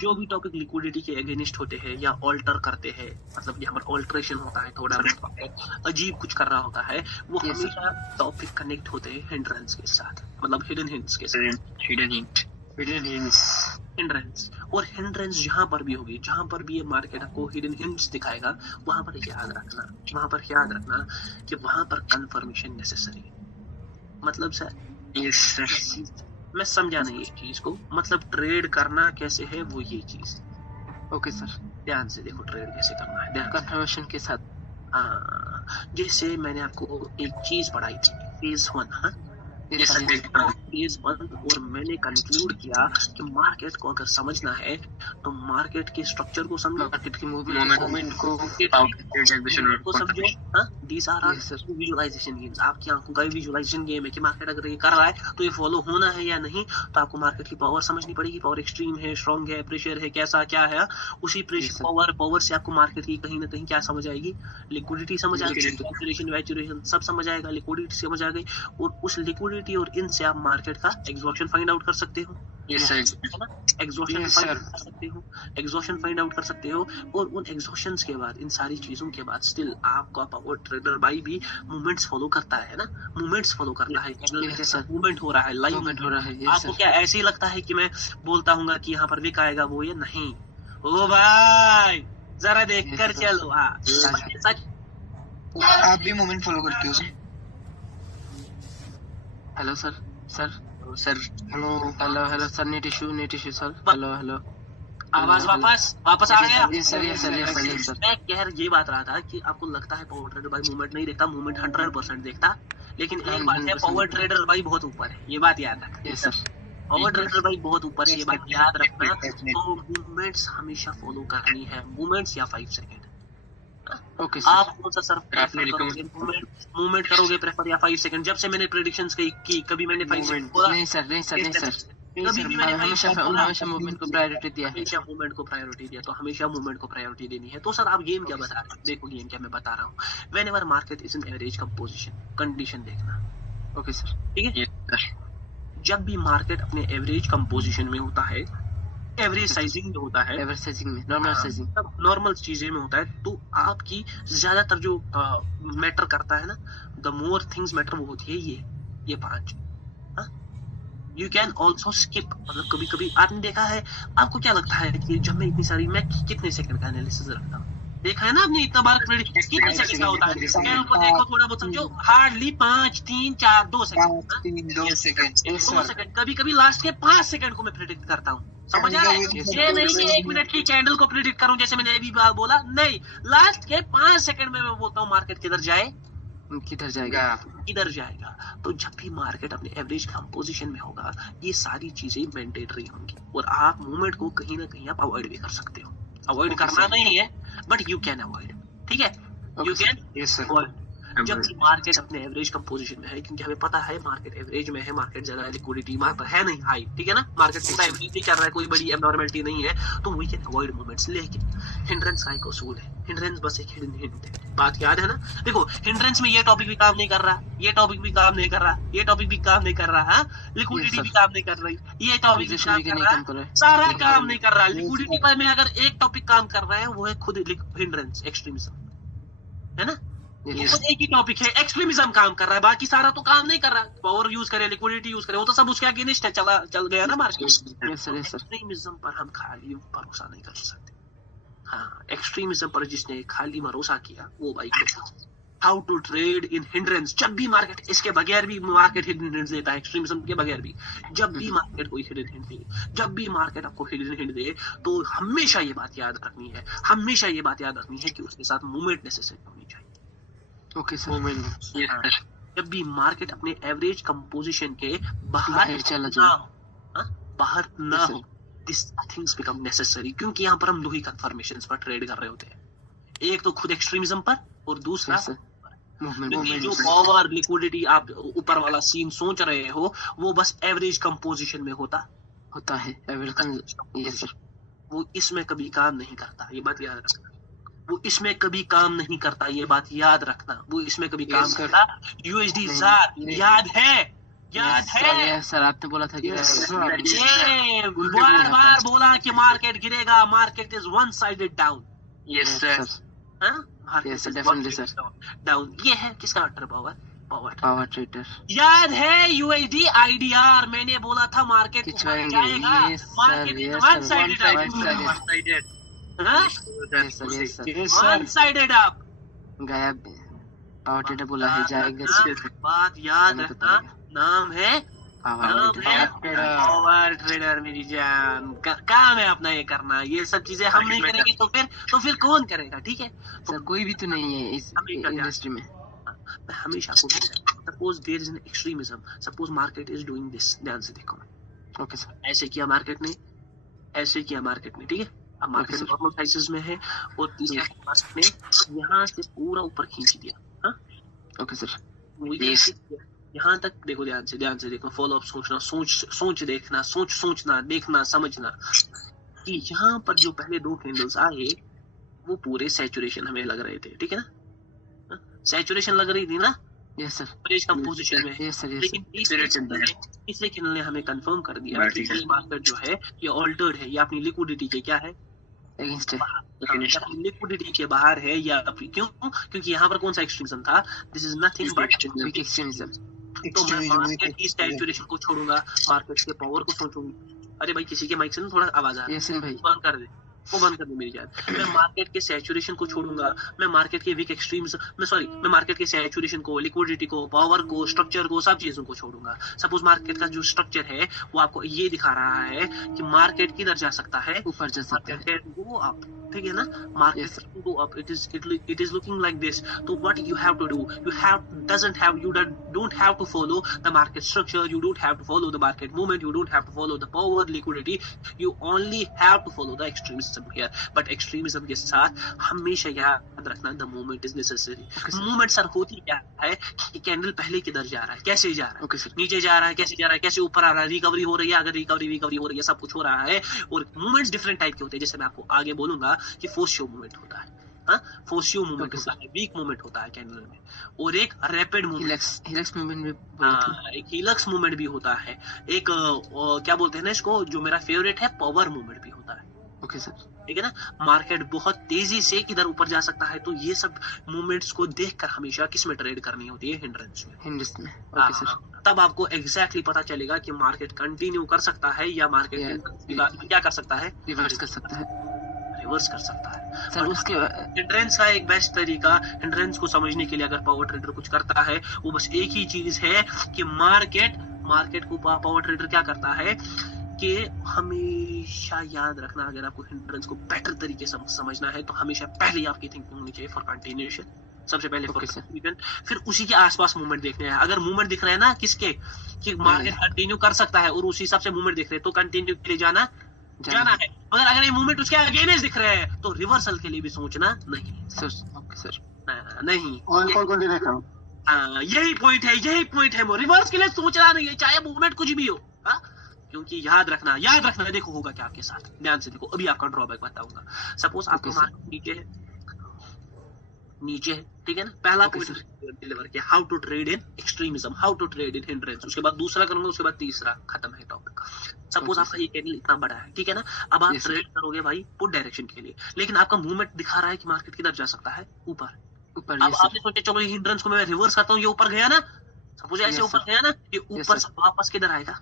जो भी टॉपिक लिक्विडिटी के अगेंस्ट होते हैं या ऑल्टर करते हैं, मतलब यहाँ पर ऑल्ट्रेशन होता है, थोड़ा अजीब कुछ कर रहा होता है, वो हमेशा टॉपिक कनेक्ट होते हैं हिंड्रेंस के साथ, मतलब हिडन हिंट्स के साथ। हिंड्रेंस और हिंड्रेंस जहां पर भी होगी, जहां पर भी ये मार्केट आपको हिडन हिंट्स दिखाएगा, वहां पर याद रखना कि वहां पर कंफर्मेशन नेसेसरी। मतलब सर मैं समझा नहीं इस चीज को, मतलब ट्रेड करना कैसे है वो ये चीज। ओके सर, ध्यान से देखो ट्रेड कैसे करना है, कंफर्मेशन के साथ। हाँ जैसे मैंने आपको एक चीज पढ़ाई थी फेज 1। हाँ फेज 1 और मैंने कंक्लूड किया कि मार्केट को अगर समझना है तो मार्केट के स्ट्रक्चर को समझो, मार्केट की मूवमेंट को समझो। हाँ दीस आर विजुअलाइजेशन गेम्स, आपकी आंखों का विजुअलाइजेशन गेम है कि मार्केट अगर ये कर रहा है तो ये फॉलो होना है या नहीं। तो आपको मार्केट की पावर समझनी पड़ेगी, पावर एक्सट्रीम है, स्ट्रॉन्ग है, प्रेशर है, कैसा क्या है। उसी प्रेशर पावर से आपको मार्केट की कहीं ना कहीं क्या समझ आएगी, लिक्विडिटी समझ आएगी, वैचुरेशन सब समझ आएगा, लिक्विडिटी समझ आ गई, और उस लिक्विडिटी और इनसे आप मार्केट का एग्जॉशन फाइंड आउट कर सकते हो। एग्जॉशन फाइंड आउट कर सकते हो, और उन एग्जॉशंस के बाद, इन सारी चीजों के बाद स्टिल आपका पावर ट्रेडर भाई भी मूवमेंट्स फॉलो करता है ना, मूवमेंट्स फॉलो करता है, मूवमेंट हो रहा है, लाइव मूवमेंट हो रहा है। आपको क्या ऐसे ही लगता है कि मैं बोलता हूँ कि यहाँ पर विक आएगा वो, ये नहीं। ओ भाई जरा देख कर चलो। हाँ सच, आप भी मूवमेंट फॉलो करते हो sir? Hello sir hello sir, net issue sir. Hello आवाज वापस आ गया। सर मैं कह ये बात रहा था कि आपको लगता है पावर ट्रेडर भाई मूवमेंट नहीं देखता, मूवमेंट 100% देखता, लेकिन एक बात है, पावर ट्रेडर भाई बहुत ऊपर है, ये बात याद रखना। पावर ट्रेडर भाई बहुत ऊपर है, ये बात याद रखना। तो मूवमेंट्स हमेशा फॉलो करनी है, मूवमेंट्स या 5 सेकेंड। ओके आप कौन सा सर मूवमेंट करोगे प्रेफर या 5 सेकंड? जब से मैंने प्रेडिक्शंस की कभी मैंने 5 सेकंड बोला नहीं सर, कभी भी मैंने हमेशा मूवमेंट को प्रायोरिटी दिया है, हमेशा मूवमेंट को प्रायोरिटी दिया, तो हमेशा मूवमेंट को प्रायोरिटी देनी है। तो सर आप गेम क्या बता रहे हैं? देखो गेम क्या मैं बता रहा हूँ, whenever market is in average composition, condition देखना। ओके सर, ठीक है। जब भी मार्केट अपने एवरेज कंपोजिशन में होता है, एवरेज साइजिंग में होता है, एवरेज साइजिंग में, नॉर्मल साइजिंग, नॉर्मल चीजें में होता है, तो आपकी ज्यादातर जो मैटर करता है ना, द मोर थिंग्स मैटर, वो होती है ये 5। यू कैन ऑल्सो स्किप, मतलब कभी कभी आपने देखा है, आपको क्या लगता है कि जब मैं इतनी सारी, मैं कितने सेकंड का एनालिसिस रखता हूँ, देखा है ना आपने इतना बार कितने सेकंड का होता है, स्केल को देखो थोड़ा बहुत समझो, हार्डली 5 3 4 2 सेकंड, 2 सेकंड, कभी कभी लास्ट के 5 सेकंड को मैं प्रेडिक्ट करता हूँ। समझ आ रहा है? ये नहीं कि 1 मिनट की कैंडल को प्रेडिक्ट करूं, जैसे मैंने अभी बोला, नहीं, लास्ट के 5 सेकंड में मैं बोलता हूँ मार्केट किधर जाएगा। तो जब भी मार्केट अपने एवरेज कंपोजिशन में होगा, ये सारी चीजें मैंडेटरी होंगी, और आप मूवमेंट को कहीं ना कहीं आप अवॉइड भी कर सकते हो। अवॉइड करना नहीं है, बट यू कैन अवॉइड। ठीक है, यू कैन अवॉइड। जब मार्केट अपने एवरेज कंपोजिशन में है, क्योंकि हमें पता है मार्केट एवरेज में है, मार्केट ज्यादा लिक्विडिटी मार्केट है नहीं हाई, ठीक है ना, मार्केट कितना एवरेज कर रहा है, कोई बड़ी एबनॉर्मलिटी नहीं है, तो वी कैन अवॉइड मूवमेंट्स। लेकिन हिंड्रेंस का एक उसूल है, हिंड्रेंस बस एक हिडन हिंट है, बात याद है ना। देखो हिंड्रेंस में ये टॉपिक भी काम नहीं कर रहा, ये टॉपिक भी काम नहीं कर रहा, ये टॉपिक भी काम नहीं कर रहा, लिक्विडिटी भी काम नहीं कर रही, ये टॉपिक भी काम कर रहा है, सारा काम नहीं कर रहा। लिक्विडिटी पर में अगर एक टॉपिक काम कर रहा है वो है खुद हिंड्रेंस, एक्सट्रीमिज्म, है ना। Yes. एक ही टॉपिक है, एक्सट्रीमिज्म काम कर रहा है, बाकी सारा तो काम नहीं कर रहा। पावर यूज करे, लिक्विडिटी यूज करे, वो तो सब उसके अगेंस्ट है, चल गया ना मार्केट। एक्सट्रीमिज्म पर हम खाली भरोसा नहीं कर सकते। हाँ, एक्सट्रीमिज्म पर जिसने खाली भरोसा किया वो भाई how to trade in hindrance. जब भी मार्केट, इसके बगैर भी मार्केट हिडन हिंट देता है, एक्सट्रीमिज्म के बगैर भी, जब भी मार्केट कोई हिडन हिंट दे, जब भी मार्केट आपको हिडन हिंट दे, तो हमेशा ये बात याद रखनी है, हमेशा ये बात याद रखनी है कि उसके साथ मूवमेंट नेसेसरी होनी चाहिए। Okay sir. जब भी मार्केट अपने एवरेज कंपोजिशन के बाहर चला ना हो, बाहर ना हो, दिस थिंग्स बिकम नेसेसरी, क्योंकि यहाँ पर हम दो ही कंफर्मेशंस पर ट्रेड कर रहे होते हैं, एक तो खुद एक्सट्रीमिज्म पर और दूसरा जो पावर लिक्विडिटी आप ऊपर वाला सीन सोच रहे हो वो बस एवरेज कंपोजिशन में होता है एवरेज, वो इसमें कभी काम नहीं करता, ये बात याद रखना। वो इसमें कभी काम नहीं करता, ये बात याद रखना, वो इसमें कभी काम करता। यूएसडी ज़ार याद है, याद है सर, आपने बोला था कि ये बार बार बोला कि मार्केट गिरेगा, market is one sided down. Yes sir, definitely sir, down. ये है किसका अटर पावर, पावर ट्रेडर। याद है यूएसडी आईडीआर, मैंने बोला था मार्केट जाएगा, market one sided, one sided up, गायब। पावर ट्रेडर बोला है जाएगा, बात याद रखना, नाम है पावर ट्रेडर। मेरी जान, काम है अपना ये करना, ये सब चीजें हम नहीं करेंगे तो फिर कौन करेगा, ठीक है सर। कोई भी तो नहीं है इस इंडस्ट्री में। मैं हमेशा suppose there is an extremism, suppose market is doing this, ध्यान से देखो। ओके सर, ऐसे किया मार्केट ने, ऐसे किया मार्केट ने, ठीक है। अब मार्केट नॉर्मल प्राइसेस में है और तीसरा मार्केट ने यहाँ से पूरा ऊपर खींच दिया। हाँ, ओके सर, यहाँ तक देखो, ध्यान से देखो, फॉलो अप सोचना, सोच देखना, सोचना, देखना, समझना कि यहाँ पर जो पहले दो कैंडल्स आए वो पूरे सैचुरेशन हमें लग रहे थे, ठीक है ना, सैचुरेशन लग रही थी ना। यस सर, एवरेज कंपोजिशन में। यस सर, लेकिन तीसरे कैंडल ने हमें कंफर्म कर दिया कि ये मार्केट जो है ये ऑल्टर्ड है, ये अपनी लिक्विडिटी के क्या है, अगेंस्ट है, लिक्विडिटी के बाहर है। या क्यों? क्योंकि यहाँ पर कौन सा एक्सट्रीमिज्म था, this is nothing but weak extremism. तो मैं मार्केट की सैचुरेशन को छोड़ूंगा, मार्केट के पावर को सोचूंगा। अरे भाई, किसी के माइक से ना थोड़ा आवाज आ रही है, बंद कर दे, वो बंद कर दे मेरी जान। मैं मार्केट के सैचुरेशन को छोड़ूंगा, मैं मार्केट के वीक एक्सट्रीम्स, मैं मार्केट के सैचुरेशन को, लिक्विडिटी को, पावर को, स्ट्रक्चर को, सब चीजों को छोड़ूंगा। सपोज मार्केट का जो स्ट्रक्चर है वो आपको ये दिखा रहा है कि मार्केट किधर जा सकता है, ऊपर जा सकता है, गो अप, ठीक है ना, market go up, it is looking like this. तो what you have to do, you don't have to follow the market structure, you don't have to follow the market movement, you don't have to follow the power, liquidity, you only have to follow the extremism here. But extremism के साथ हमेशा याद रखना, the movement is necessary. Movement sir होती क्या है कि candle पहले किधर जा रहा है, कैसे जा रहा है, नीचे जा रहा है, कैसे जा रहा है, कैसे ऊपर आ रहा है, रिकवरी हो रही है, अगर रिकवरी हो रही है, सब कुछ हो रहा है। और मूवमेंट्स डिफरेंट टाइप के होते हैं, जैसे मैं आपको आगे बोलूंगा कि फोर्सियो मूवमेंट होता है, फोर्सियो मूवमेंट होता है, वीक मूवमेंट होता है कैंडल में, और एक रैपिड मूवमेंट, हिलक्स मूवमेंट भी, एक हिलक्स मूवमेंट भी होता है, एक क्या बोलते हैं ना इसको, जो मेरा फेवरेट है, पावर मूवमेंट भी होता है। ओके सर, ठीक है ना, मार्केट बहुत तेजी से किधर ऊपर जा सकता है, तो ये सब मूवमेंट्स को देखकर हमेशा किस में ट्रेड करनी होती है, हिंड्रेंस में। ओके सर, तब आपको एग्जैक्टली पता चलेगा कि मार्केट कंटिन्यू कर सकता है या मार्केट क्या कर सकता है, रिवर्स कर सकता है सर। उसके हिंड्रेंस का एक बेस्ट तरीका, हिंड्रेंस को समझने के लिए अगर पावर ट्रेडर कुछ करता है, वो बस एक ही चीज है कि मार्केट को पावर ट्रेडर क्या करता है कि हमेशा याद रखना, अगर आपको हिंड्रेंस को बेटर तरीके से समझना है तो हमेशा पहले आपकी थिंकिंग होनी चाहिए फॉर कंटिन्यूएशन, सबसे पहले फॉर कंटिन्यूएशन, फिर उसी के आसपास मूवमेंट देखने हैं। अगर मूवमेंट दिख रहे हैं ना किसके, कि मार्केट कंटिन्यू कर सकता है और उसी हिसाब से मूवमेंट दिख रहे हैं, तो कंटिन्यू के लिए जाना है। मगर अगर ये मूवमेंट उसके अगेंस्ट दिख रहे हैं तो रिवर्सल के लिए भी सोचना नहीं। ओके सर, नहीं, ऑल फॉर कंटिन्यूएशन। यही पॉइंट है। वो रिवर्स के लिए सोचना नहीं है, चाहे मूवमेंट कुछ भी हो। हाँ, क्योंकि याद रखना देखो होगा क्या आपके साथ, ध्यान से देखो। अभी आपका ड्रॉबैक बताऊंगा। सपोज आपका मार्केट नीचे है, ठीक है ना। पहला पॉइंट डिलीवर किया, how to trade in extremism, how to trade in hindrance. उसके बाद दूसरा करूंगा, उसके बाद तीसरा, खत्म है टॉपिक। सपोज आपका ये कैंडल इतना बड़ा है, ठीक है ना। अब आप ट्रेड करोगे भाई पुट डायरेक्शन के लिए, लेकिन आपका मूवमेंट दिखा रहा है कि मार्केट किधर जा सकता है, ऊपर। अब आपने सोचा चलो ये हिंड्रेंस को मैं रिवर्स करता हूँ, ये ऊपर गया ना। सपोज ऐसे ऊपर गया ना, ये ऊपर से वापस किधर आएगा,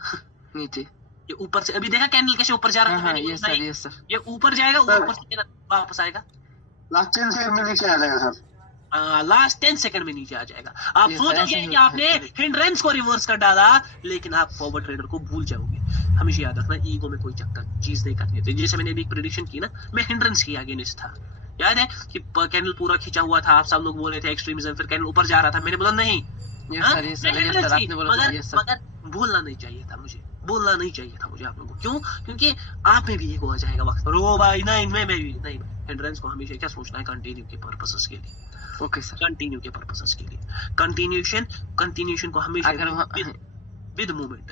नीचे। ये ऊपर से, अभी देखा कैंडल कैसे ऊपर जा रहा है। ये ऊपर जाएगा, ऊपर से वापस आएगा, लास्ट 10 सेकंड में नीचे आ जाएगा सर। लास्ट 10 सेकंड में नीचे आ जाएगा। आप सोचोगे कि आपने हिंड्रेंस को रिवर्स कर डाला, लेकिन आप फॉरवर्ड ट्रेडर को भूल जाओगे। हमेशा याद रखना, ईगो में कोई चक्कर चीज नहीं करनी थी। जैसे मैंने अभी एक प्रेडिक्शन की ना, मैं हिंड्रेंस के अगेंस्ट था, याद है कि कैंडल पूरा खिंचा हुआ था, आप सब लोग बोल रहे थे एक्सट्रीमिज्म, फिर कैंडल ऊपर जा रहा था, मैंने बोला नहीं, मगर भूलना नहीं चाहिए था मुझे, आप लोगों को। क्यों? क्योंकि आप में भी ईगो आ जाएगा वक्त पर। ओ भाई नहीं, मैं भी नहीं। हिंड्रेंस को हमेशा क्या सोचना है, कंटिन्यू के पर्पसेस के लिए। ओके सर, कंटिन्यू के पर्पसेस के लिए कंटिन्यूएशन को हमेशा विद मूवमेंट।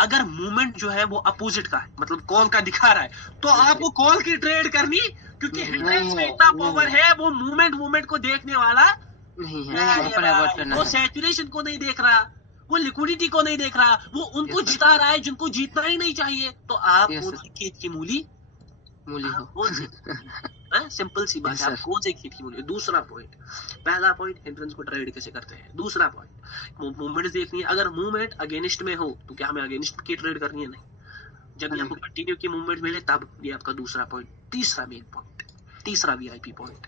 अगर मूवमेंट जो है वो अपोजिट का है, मतलब कॉल का दिखा रहा है, तो आपको कॉल की ट्रेड करनी, क्योंकि हिंड्रेंस में इतना पावर है, वो मूवमेंट को देखने वाला नहीं है। वो सैचुरेशन को नहीं देख रहा, वो लिक्विडिटी को नहीं देख रहा, वो उनको जिता रहा है जिनको जीतना ही नहीं चाहिए। तो आप खेत की मूली हो, सिंपल सी बात है, आप कौन से खेत की मूली। दूसरा पॉइंट, पहला पॉइंट हिंड्रेंस को ट्रेड कैसे करते हैं, दूसरा पॉइंट मूवमेंट देखनी है। अगर मूवमेंट अगेंस्ट में हो तो क्या हमें अगेंस्ट की ट्रेड करनी है? नहीं। जब आपको कंटिन्यू की मूवमेंट मिले तब ये आपका दूसरा पॉइंट। तीसरा मेन पॉइंट, तीसरा वीआईपी पॉइंट,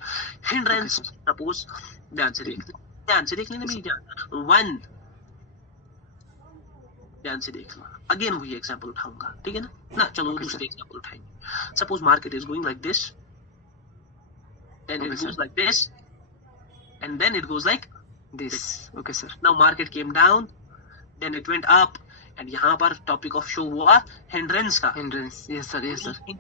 हिंड्रेंस। सपोज ध्यान से देख लेना मेरी जान, वन ध्यान से देखना। अगेन वही एग्जांपल उठाऊंगा, ठीक है ना। चलो दूसरे एग्जांपल उठाएंगे। Suppose market is going like this, then it goes like this, and then it goes like this. Okay sir. Now market came down, then it went up, and यहाँ पर टॉपिक ऑफ शो हुआ hindrance का। Yes sir.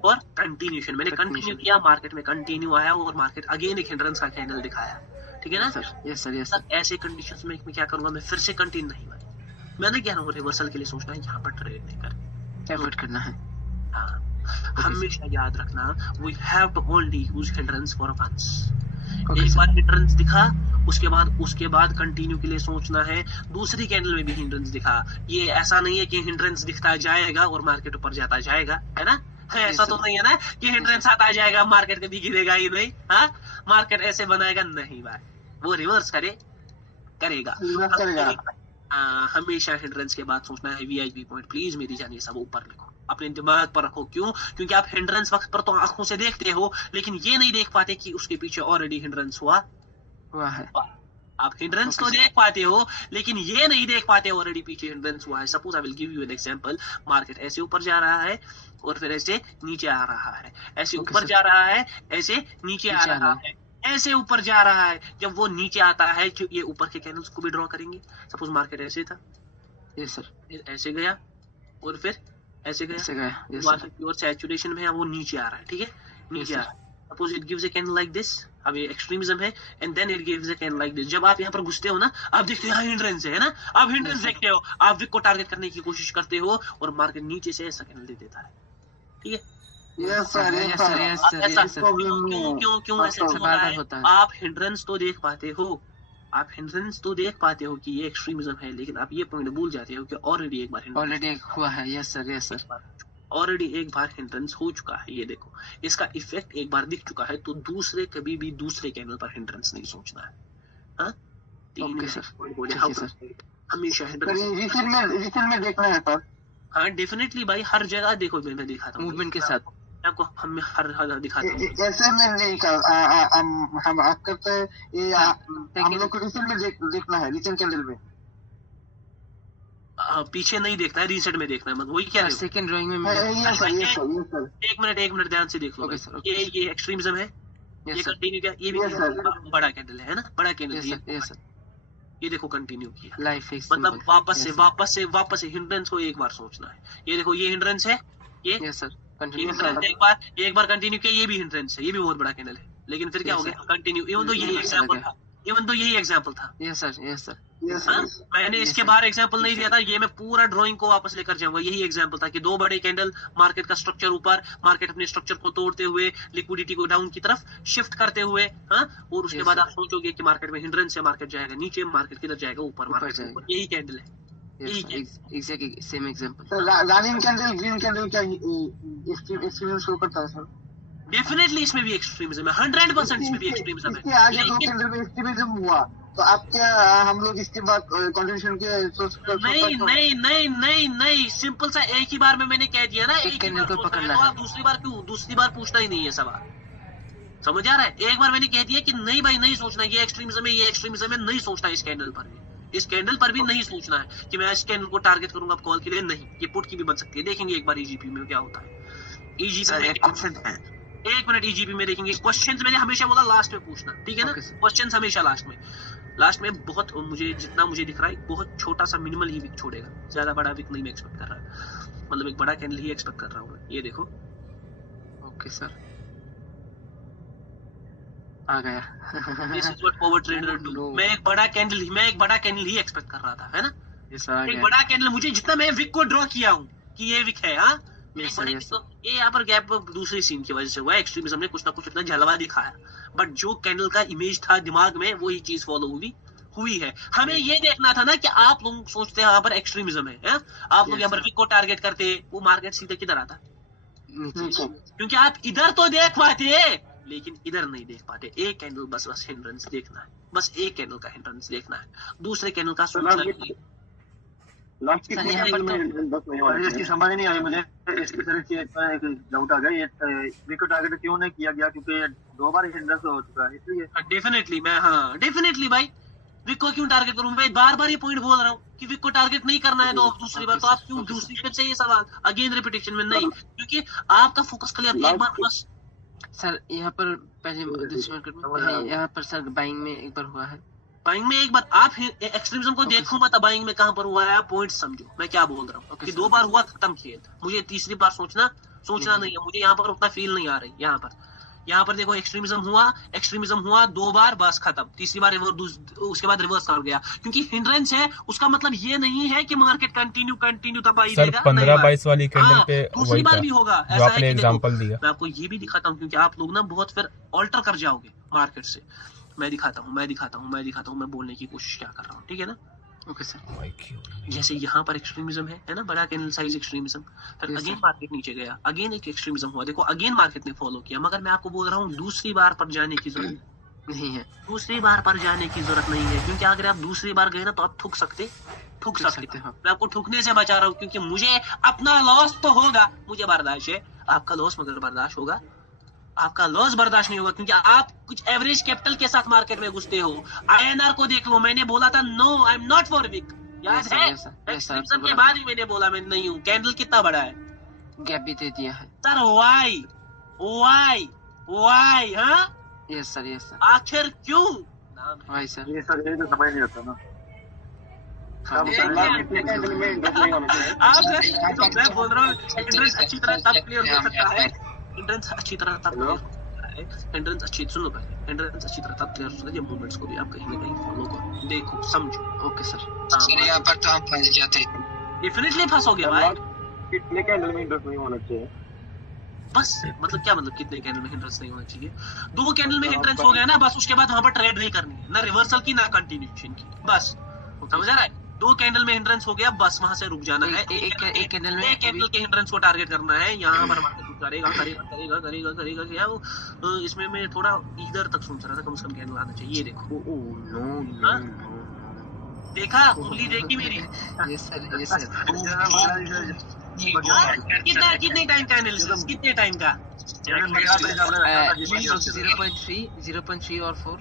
और continuation, मैंने continue किया, market में continue आया और मार्केट अगेन एक हिंड्रेंस का कैंडल दिखाया, ठीक है ना सर। Yes sir. ऐसे कंडीशंस में मैं क्या करूंगा, मैं फिर से कंटिन्यू नहीं भाई, मैंने क्या रहा हूँ, रिवर्सल के लिए सोचना है, यहाँ पर ट्रेड नहीं करना है। हाँ, हमेशा याद रखना, we have to only use hindrance for once। एक बार हिंड्रेंस दिखा, उसके बाद कंटिन्यू के लिए सोचना है। दूसरी कैंडल में भी हिंड्रेंस दिखा, ये ऐसा नहीं है कि हिंड्रेंस दिखता जाएगा और मार्केट ऊपर जाता जाएगा, है ना। ऐसा तो नहीं है ना कि हिंड्रेंस आता जाएगा, मार्केट कभी गिरेगा ही नहीं। हाँ, मार्केट ऐसे बनाएगा नहीं भाई, वो रिवर्स करेगा। हमेशा हिंड्रेंस के बाद सोचना है वीआईपी पॉइंट। प्लीज मेरी जानिए सब ऊपर लिखो, अपने दिमाग पर रखो। क्यों? क्योंकि आप हिंड्रेंस वक्त पर तो आंखों से देखते हो, लेकिन ये नहीं देख पाते कि उसके पीछे ऑलरेडी हिंड्रेंस हुआ है। आप हिंड्रेंस तो देख पाते हो, लेकिन ये नहीं देख पाते ऑलरेडी पीछे हिंड्रेंस हुआ है। Suppose I will give you an example, market ऐसे ऊपर जा रहा है और फिर ऐसे नीचे आ रहा है, ऐसे ऊपर जा रहा है, ऐसे नीचे आ रहा है, ऐसे ऊपर जा रहा है। जब वो नीचे आता है, ये ऊपर के कैंडल्स को भी ड्रॉ करेंगे। सपोज मार्केट ऐसे था, यस सर, ऐसे गया और फिर ऐसे गया, प्योर सैचुरेशन में है, वो नीचे आ रहा है, ठीक है, नीचे आ रहा है। Suppose it gives a candle like this, अब ये एक्सट्रीमिज्म है, and then it gives a candle like this. जब आप यहाँ पर घुसते हो ना, आप देखते हो हिंड्रेंस है ना, आप हिंड्रेंस देखते हो, आप विक को टारगेट करने की कोशिश करते हो और मार्केट नीचे से ऐसा कैंडल दे देता है, ठीक है। Yes sir. क्यों ऐसा हो रहा है? आप हिंड्रेंस तो देख पाते हो कि ये एक्सट्रीमिज्म है, लेकिन आप ये पॉइंट भूल जाते हो कि ऑलरेडी एक बार हुआ है। Yes sir. ऑलरेडी एक बार हिंड्रेंस हो चुका है, ये देखो, इसका इफेक्ट एक बार दिख चुका है। तो कभी भी दूसरे कैंडल पर हिंड्रेंस नहीं सोचना है। हाँ, हमेशा हिंड्रेंस में देखना है सर। हाँ, डेफिनेटली भाई, हर जगह देखो, मैं दिखाता हूँ मूवमेंट के साथ आपको, हम हर दिखाते हैं। ऐसे में नहीं हम आप करते हैं, ये हम लोग को रिसेंट में देखना है, रिसेंट कैंडल में। पीछे नहीं देखना है, रीसेट में देखना है। मतलब वही क्या है, सेकंड ड्राइंग में एक मिनट देख लो। ये एक्सट्रीमिज्म है, ये कंटिन्यू किया, ये भी बड़ा कैंडल है ना, बड़ा कैंडल। ये देखो कंटिन्यू किया, मतलब वापस से हिंड्रेंस को एक बार सोचना है। ये देखो, ये हिंड्रेंस है, ये एक बार कंटिन्यू किया, ये भी हिंड्रेंस है, ये भी बहुत बड़ा कैंडल है। लेकिन फिर क्या हो Yes, गया, कंटिन्यू, इवन तो यही एग्जांपल था, इवन तो यही एग्जांपल था। Yes sir, yes sir. मैंने इसके बाहर एग्जांपल नहीं दिया था, ये मैं पूरा ड्राइंग को वापस लेकर जाऊंगा। यही एग्जांपल था कि दो बड़े कैंडल, मार्केट का स्ट्रक्चर ऊपर, मार्केट अपने स्ट्रक्चर को तोड़ते हुए लिक्विडिटी को डाउन की तरफ शिफ्ट करते हुए, हाँ, और उसके Yes, बाद sir. आप सोचोगे कि मार्केट में हिंड्रेंस है, मार्केट जाएगा नीचे, मार्केट किधर जाएगा, ऊपर, मार्केट जाएगा। ऊपर। यही कैंडल है, यही candle. Exactly same example. Sir running candle, green candle क्या एक्सट्रीम शो करता है सर? डेफिनेटली इसमें भी एक्सट्रीमिज्म है, 100% इसमें भी एक्सट्रीमिज्म इसके है। आगे दो लेकिन कैंडल में एक्सट्रीमिज्म हुआ, तो आप क्या, हम लोग इसके बाद कंटिन्यूएशन के नहीं, सिंपल सा एक ही बार में मैंने कह दिया ना, एक एक ही कैंडल बार को सोचना पकड़ना है, तो है। आप दूसरी बार क्यों, दूसरी बार पूछना ही नहीं है सवाल, समझ आ रहा है? एक बार मैंने कह दिया कि नहीं भाई, नहीं सोचना, ये एक्सट्रीमिज्म है, ये एक्सट्रीमिज्म है, नहीं सोचना इस कैंडल पर भी, इस कैंडल पर भी नहीं सोचना है कि मैं इस कैंडल को टारगेट करूंगा कॉल के लिए, नहीं, ये पुट की भी बन सकती है। देखेंगे एक बार ईजीपी में क्या होता है। ईजीपी में क्वेश्चन है, एक मिनट, ईजीपी में देखेंगे क्वेश्चंस। मैंने हमेशा बोला लास्ट में पूछना, ठीक है ना? Okay, sir. क्वेश्चंस हमेशा लास्ट में बहुत, मुझे जितना मुझे दिख रहा है, बहुत छोटा सा मिनिमल ही विक छोड़ेगा, ज्यादा बड़ा विक नहीं मैं एक्सपेक्ट कर रहा, मतलब एक बड़ा कैंडल ही एक्सपेक्ट कर रहा हूँ मैं। ये देखो, ओके सर, आ गया। This is what forward trader do. No. मैं एक बड़ा कैंडल ही एक्सपेक्ट कर रहा था, है ना? ये सर आ एक गया। बड़ा कैंडल, मुझे जितना मैं विक को ड्रॉ किया हूँ कि ये विक है, हाँ, Yes, sir, yes, sir. तो ये यहाँ पर गैप दूसरी सीन की वजह से हुआ, एक्सट्रीमिज्म ने कुछ ना कुछ अपना जलवा दिखाया, बट जो कैंडल का इमेज था दिमाग में, वही चीज फॉलो हुई है। हमें ये देखना था ना कि आप लोग सोचते हैं यहाँ पर एक्सट्रीमिज्म है? आप लोग Yes, यहाँ पर sir. विक को टारगेट करते, वो मार्केट सीधे किधर आता, नीचे। क्योंकि आप इधर तो देख पाते लेकिन इधर नहीं देख पाते। एक कैंडल बस हिंड्रेंस देखना है, बस एक कैंडल का हिंड्रेंस देखना है, दूसरे कैंडल का सोचना नहीं। लास्ट सर यहाँ पर तो इसकी समझ नहीं आई मुझे, इसकी तरह से एक डाउट आ गया, ये विकेट टारगेट क्यों नहीं किया गया, क्योंकि ये दो बार हिंड्रेंस हो चुका है, इसलिए। डेफिनेटली भाई, विक को क्यों टारगेट करूं? मैं बार बार ये पॉइंट बोल रहा हूँ कि विक को टारगेट नहीं करना है, तो दूसरी बार तो आप क्यों दूसरी फिर से ये सवाल अगेन रिपीटेशन में नहीं, क्योंकि आपका फोकस क्लियर। एक बार बस सर यहाँ पर पहले दूसरी मार्केट में, यहाँ पर सर बाइंग में एक बार हुआ है। बाइंग में एक बार, आप एक्सट्रीमिज्म को देखो मत, बाइंग में कहां पर हुआ है, आप पॉइंट समझो मैं क्या बोल रहा हूँ। कि दो बार हुआ, खत्म खेल, मुझे तीसरी बार सोचना नहीं है, मुझे यहाँ पर उतना फील नहीं आ रही। यहाँ पर देखो, एक्सट्रीमिज्म हुआ दो बार, बस खत्म। तीसरी बार उसके बाद रिवर्स कर गया, क्योंकि हिंड्रेंस है, उसका मतलब ये नहीं है कि मार्केट कंटिन्यू तबाही देगा। 15-22 वाली कैंडल पे दूसरी वही बार था भी होगा, जो ऐसा है आपने कि एग्जांपल दिया। मैं आपको ये भी दिखाता हूँ, क्योंकि आप लोग ना बहुत फिर ऑल्टर कर जाओगे मार्केट से। मैं दिखाता हूँ, मैं बोलने की कोशिश क्या कर रहा हूँ, ठीक है ना? Okay sir. जैसे यहाँ पर एक्सट्रीमिज्म है ना, बड़ा कैंडल साइज एक्सट्रीमिज्म, फिर Yes, अगेन sir. मार्केट नीचे गया, अगेन एक एक्सट्रीमिज्म हुआ, देखो अगेन मार्केट ने फॉलो किया। मगर मैं आपको बोल रहा हूँ दूसरी बार पर जाने की जरूरत नहीं है, नहीं है, क्योंकि अगर आप दूसरी बार गए ना तो आप ठुक सकते हो। मैं आपको ठुकने से बचा रहा हूँ, क्योंकि मुझे अपना लॉस तो होगा, मुझे बर्दाश्त है, आपका लॉस मगर बर्दाश्त होगा, आपका लॉस बर्दाश्त नहीं होगा, क्योंकि आप कुछ एवरेज कैपिटल के साथ मार्केट में घुसते हो। INR को देख लो, मैंने बोला था no, I am not for weak, याद Yes, sir, है? yes, sir. Yes, sir, extremism आपको के बोला बाद ही मैंने बोला मैं नहीं हूँ। कैंडल कितना बड़ा है गैप भी दे दिया है। सर? वाई हाँ, यस सर, आखिर क्यों? Why sir. ये सर, ये तो समझ नहीं आता ना। हाँ, मैं बोल रहा हूँ एंट्रेंस अच्छी तरह तब क्लियर हो सकता है, एंट्रेंस अच्छी तरह तब क्लियर हो सकता है, एंट्रेंस अच्छी, सुन लो पहले, एंट्रेंस अच्छी तरह तब क्लियर हो सकता है जब मूवमेंट्स को भी आप कहीं ना कहीं फॉलो करो, देखो, समझो। Okay sir. सर यहाँ पर तो हम फंस जाते। डेफिनेटली फंसोगे भाई। कितने कैंडल में इंटरेस्ट नहीं होना चाहिए? बस मतलब क्या मतलब, कितने कैंडल में हिंड्रेंस नहीं होना चाहिए? 2 कैंडल में हिंड्रेंस हो गया ना, बस उसके बाद वहां पर ट्रेड नहीं करनी है, ना रिवर्सल की ना कंटिन्यूएशन की, बस समझ आ रहा है? 2 कैंडल में हिंड्रेंस हो गया, बस वहां से रुक जाना है। एक कैंडल में एक कैंडल के हिंड्रेंस को टारगेट करना है, यहाँ पर मार्केट करेगा क्या वो, इसमें मैं थोड़ा इधर तक सोच रहा था, कम से कम कैंडल आना चाहिए। ये देखो, हाँ? देखा, उंगली देखी मेरी? Yes sir. कितने टाइम का एनालिसिस, कितने टाइम का? 0.3 और 4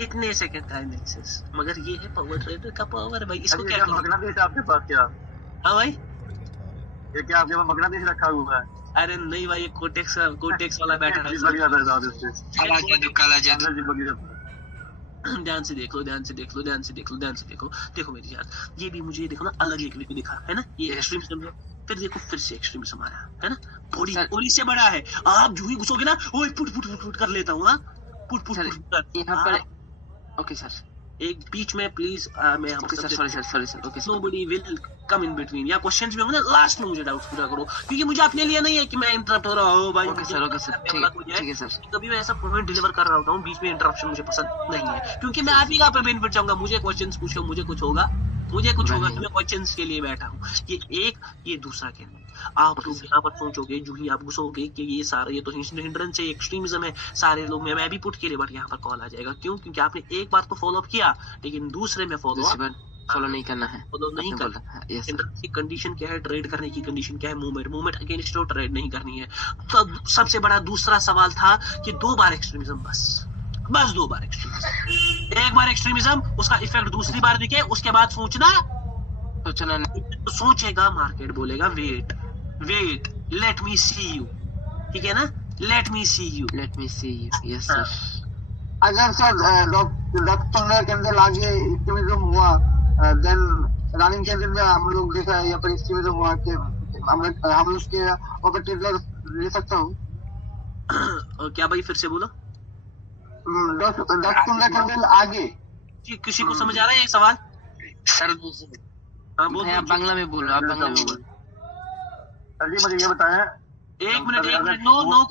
इतने सेकंड का एनालिसिस, मगर ये है पावर ट्रेडर का पावर भाई। इसको क्या करो? मगनादेश आपके पास क्या? हाँ भाई, ये क्या आपके पास मगनादेश रखा हुआ है? अरे नहीं भाई, ये कोटेक्स वाला बैठा है। काला जादू। ध्यान से देख लो, देखो मेरी यार, ये भी मुझे देखो ना, अलग एक विक दिखा है ना, ये एक्सट्रीमिज्म है। फिर देखो, फिर से एक्सट्रीमिज्म आया है ना, बॉडी से बड़ा है। आप जो ही घुसोगे ना, वो फुट कर लेता हूँ। पुट सर यहाँ पर ओके सर एक बीच में प्लीज मैं okay sir sorry sir okay sir nobody will come in between या क्वेश्चंस में होंगे ना लास्ट में मुझे डाउट पूरा करो क्योंकि मुझे अपने लिए नहीं है कि मैं इंटरप्ट हो रहा हूँ भाई ओके सर ठीक है सर कभी मैं ऐसा पॉइंट डिलीवर कर रहा होता हूँ बीच में इंटरप्शन मुझे पसंद नहीं है क्योंकि मैं आप ही का पे बेनिफिट चाहूंगा मुझे क्वेश्चंस पूछो मुझे कुछ होगा कि मैं क्वेश्चंस के लिए बैठा हूँ ये दूसरा कहना आप लोग यहाँ पर सोचोगे जो ही आप घुसोगे कि ये सारा ये तो हिंड्रेंस है एक्सट्रीमिज्म है सारे लोग मैं भी पुट के लिए बट यहाँ पर कॉल आ जाएगा क्यों क्योंकि आपने एक बार तो फॉलो अप किया लेकिन दूसरे में फॉलो नहीं करना है फॉलो नहीं करना की कंडीशन क्या है ट्रेड करने की कंडीशन क्या है मूवमेंट अगेंस्ट ट्रेड नहीं करनी है। तब सबसे बड़ा दूसरा सवाल था कि 2 बार एक्सट्रीमिज्म बस 2 बार एक्सट्रीमिज्म एक बार एक्सट्रीमिज्म उसका इफेक्ट दूसरी बार दिखे उसके बाद सोचना नहीं तो सोचेगा मार्केट बोलेगा wait let me see you ठीक है ना let me see you yes sir अगर सर डॉक्टर के अंदर आगे एक्सट्रीमिज्म हुआ देन रनिंग के अंदर हम लोग देखा है यहाँ पर एक्सट्रीमिज्म हुआ कि हम उसके ऊपर ट्रेडर ले सकता हूँ क्या भाई फिर से बोलो डॉक्टर आगे किसी को समझ आ रहा है ये सवाल सर हाँ बोल आप बांग्ला में बोलो आप बांग्ला में बोलो सर जी मुझे ये बताया एक minute no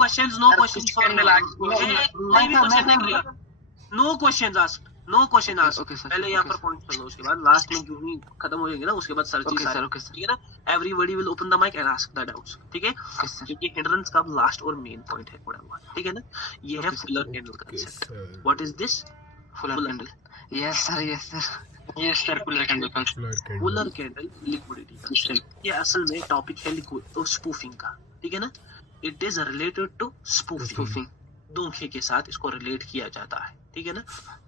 questions no question ask पहले यहाँ पर पॉइंट कर लो उसके बाद लास्ट में जो ही खत्म हो जाएंगे ना उसके बाद सर ठीक है ना everybody will open the mic and ask the doubts ठीक है क्योंकि हिंड्रेंस का लास्ट और मेन पॉइंट है पड़ा हुआ ठीक है ना ये है Fuller candle concept what is this Fuller candle yes sir Fuller candle liquidity ये असल में टॉपिक है स्पूफिंग का ठीक है ना it is related to spoofing धोखे के साथ इसको रिलेट किया जाता है ठीक है ना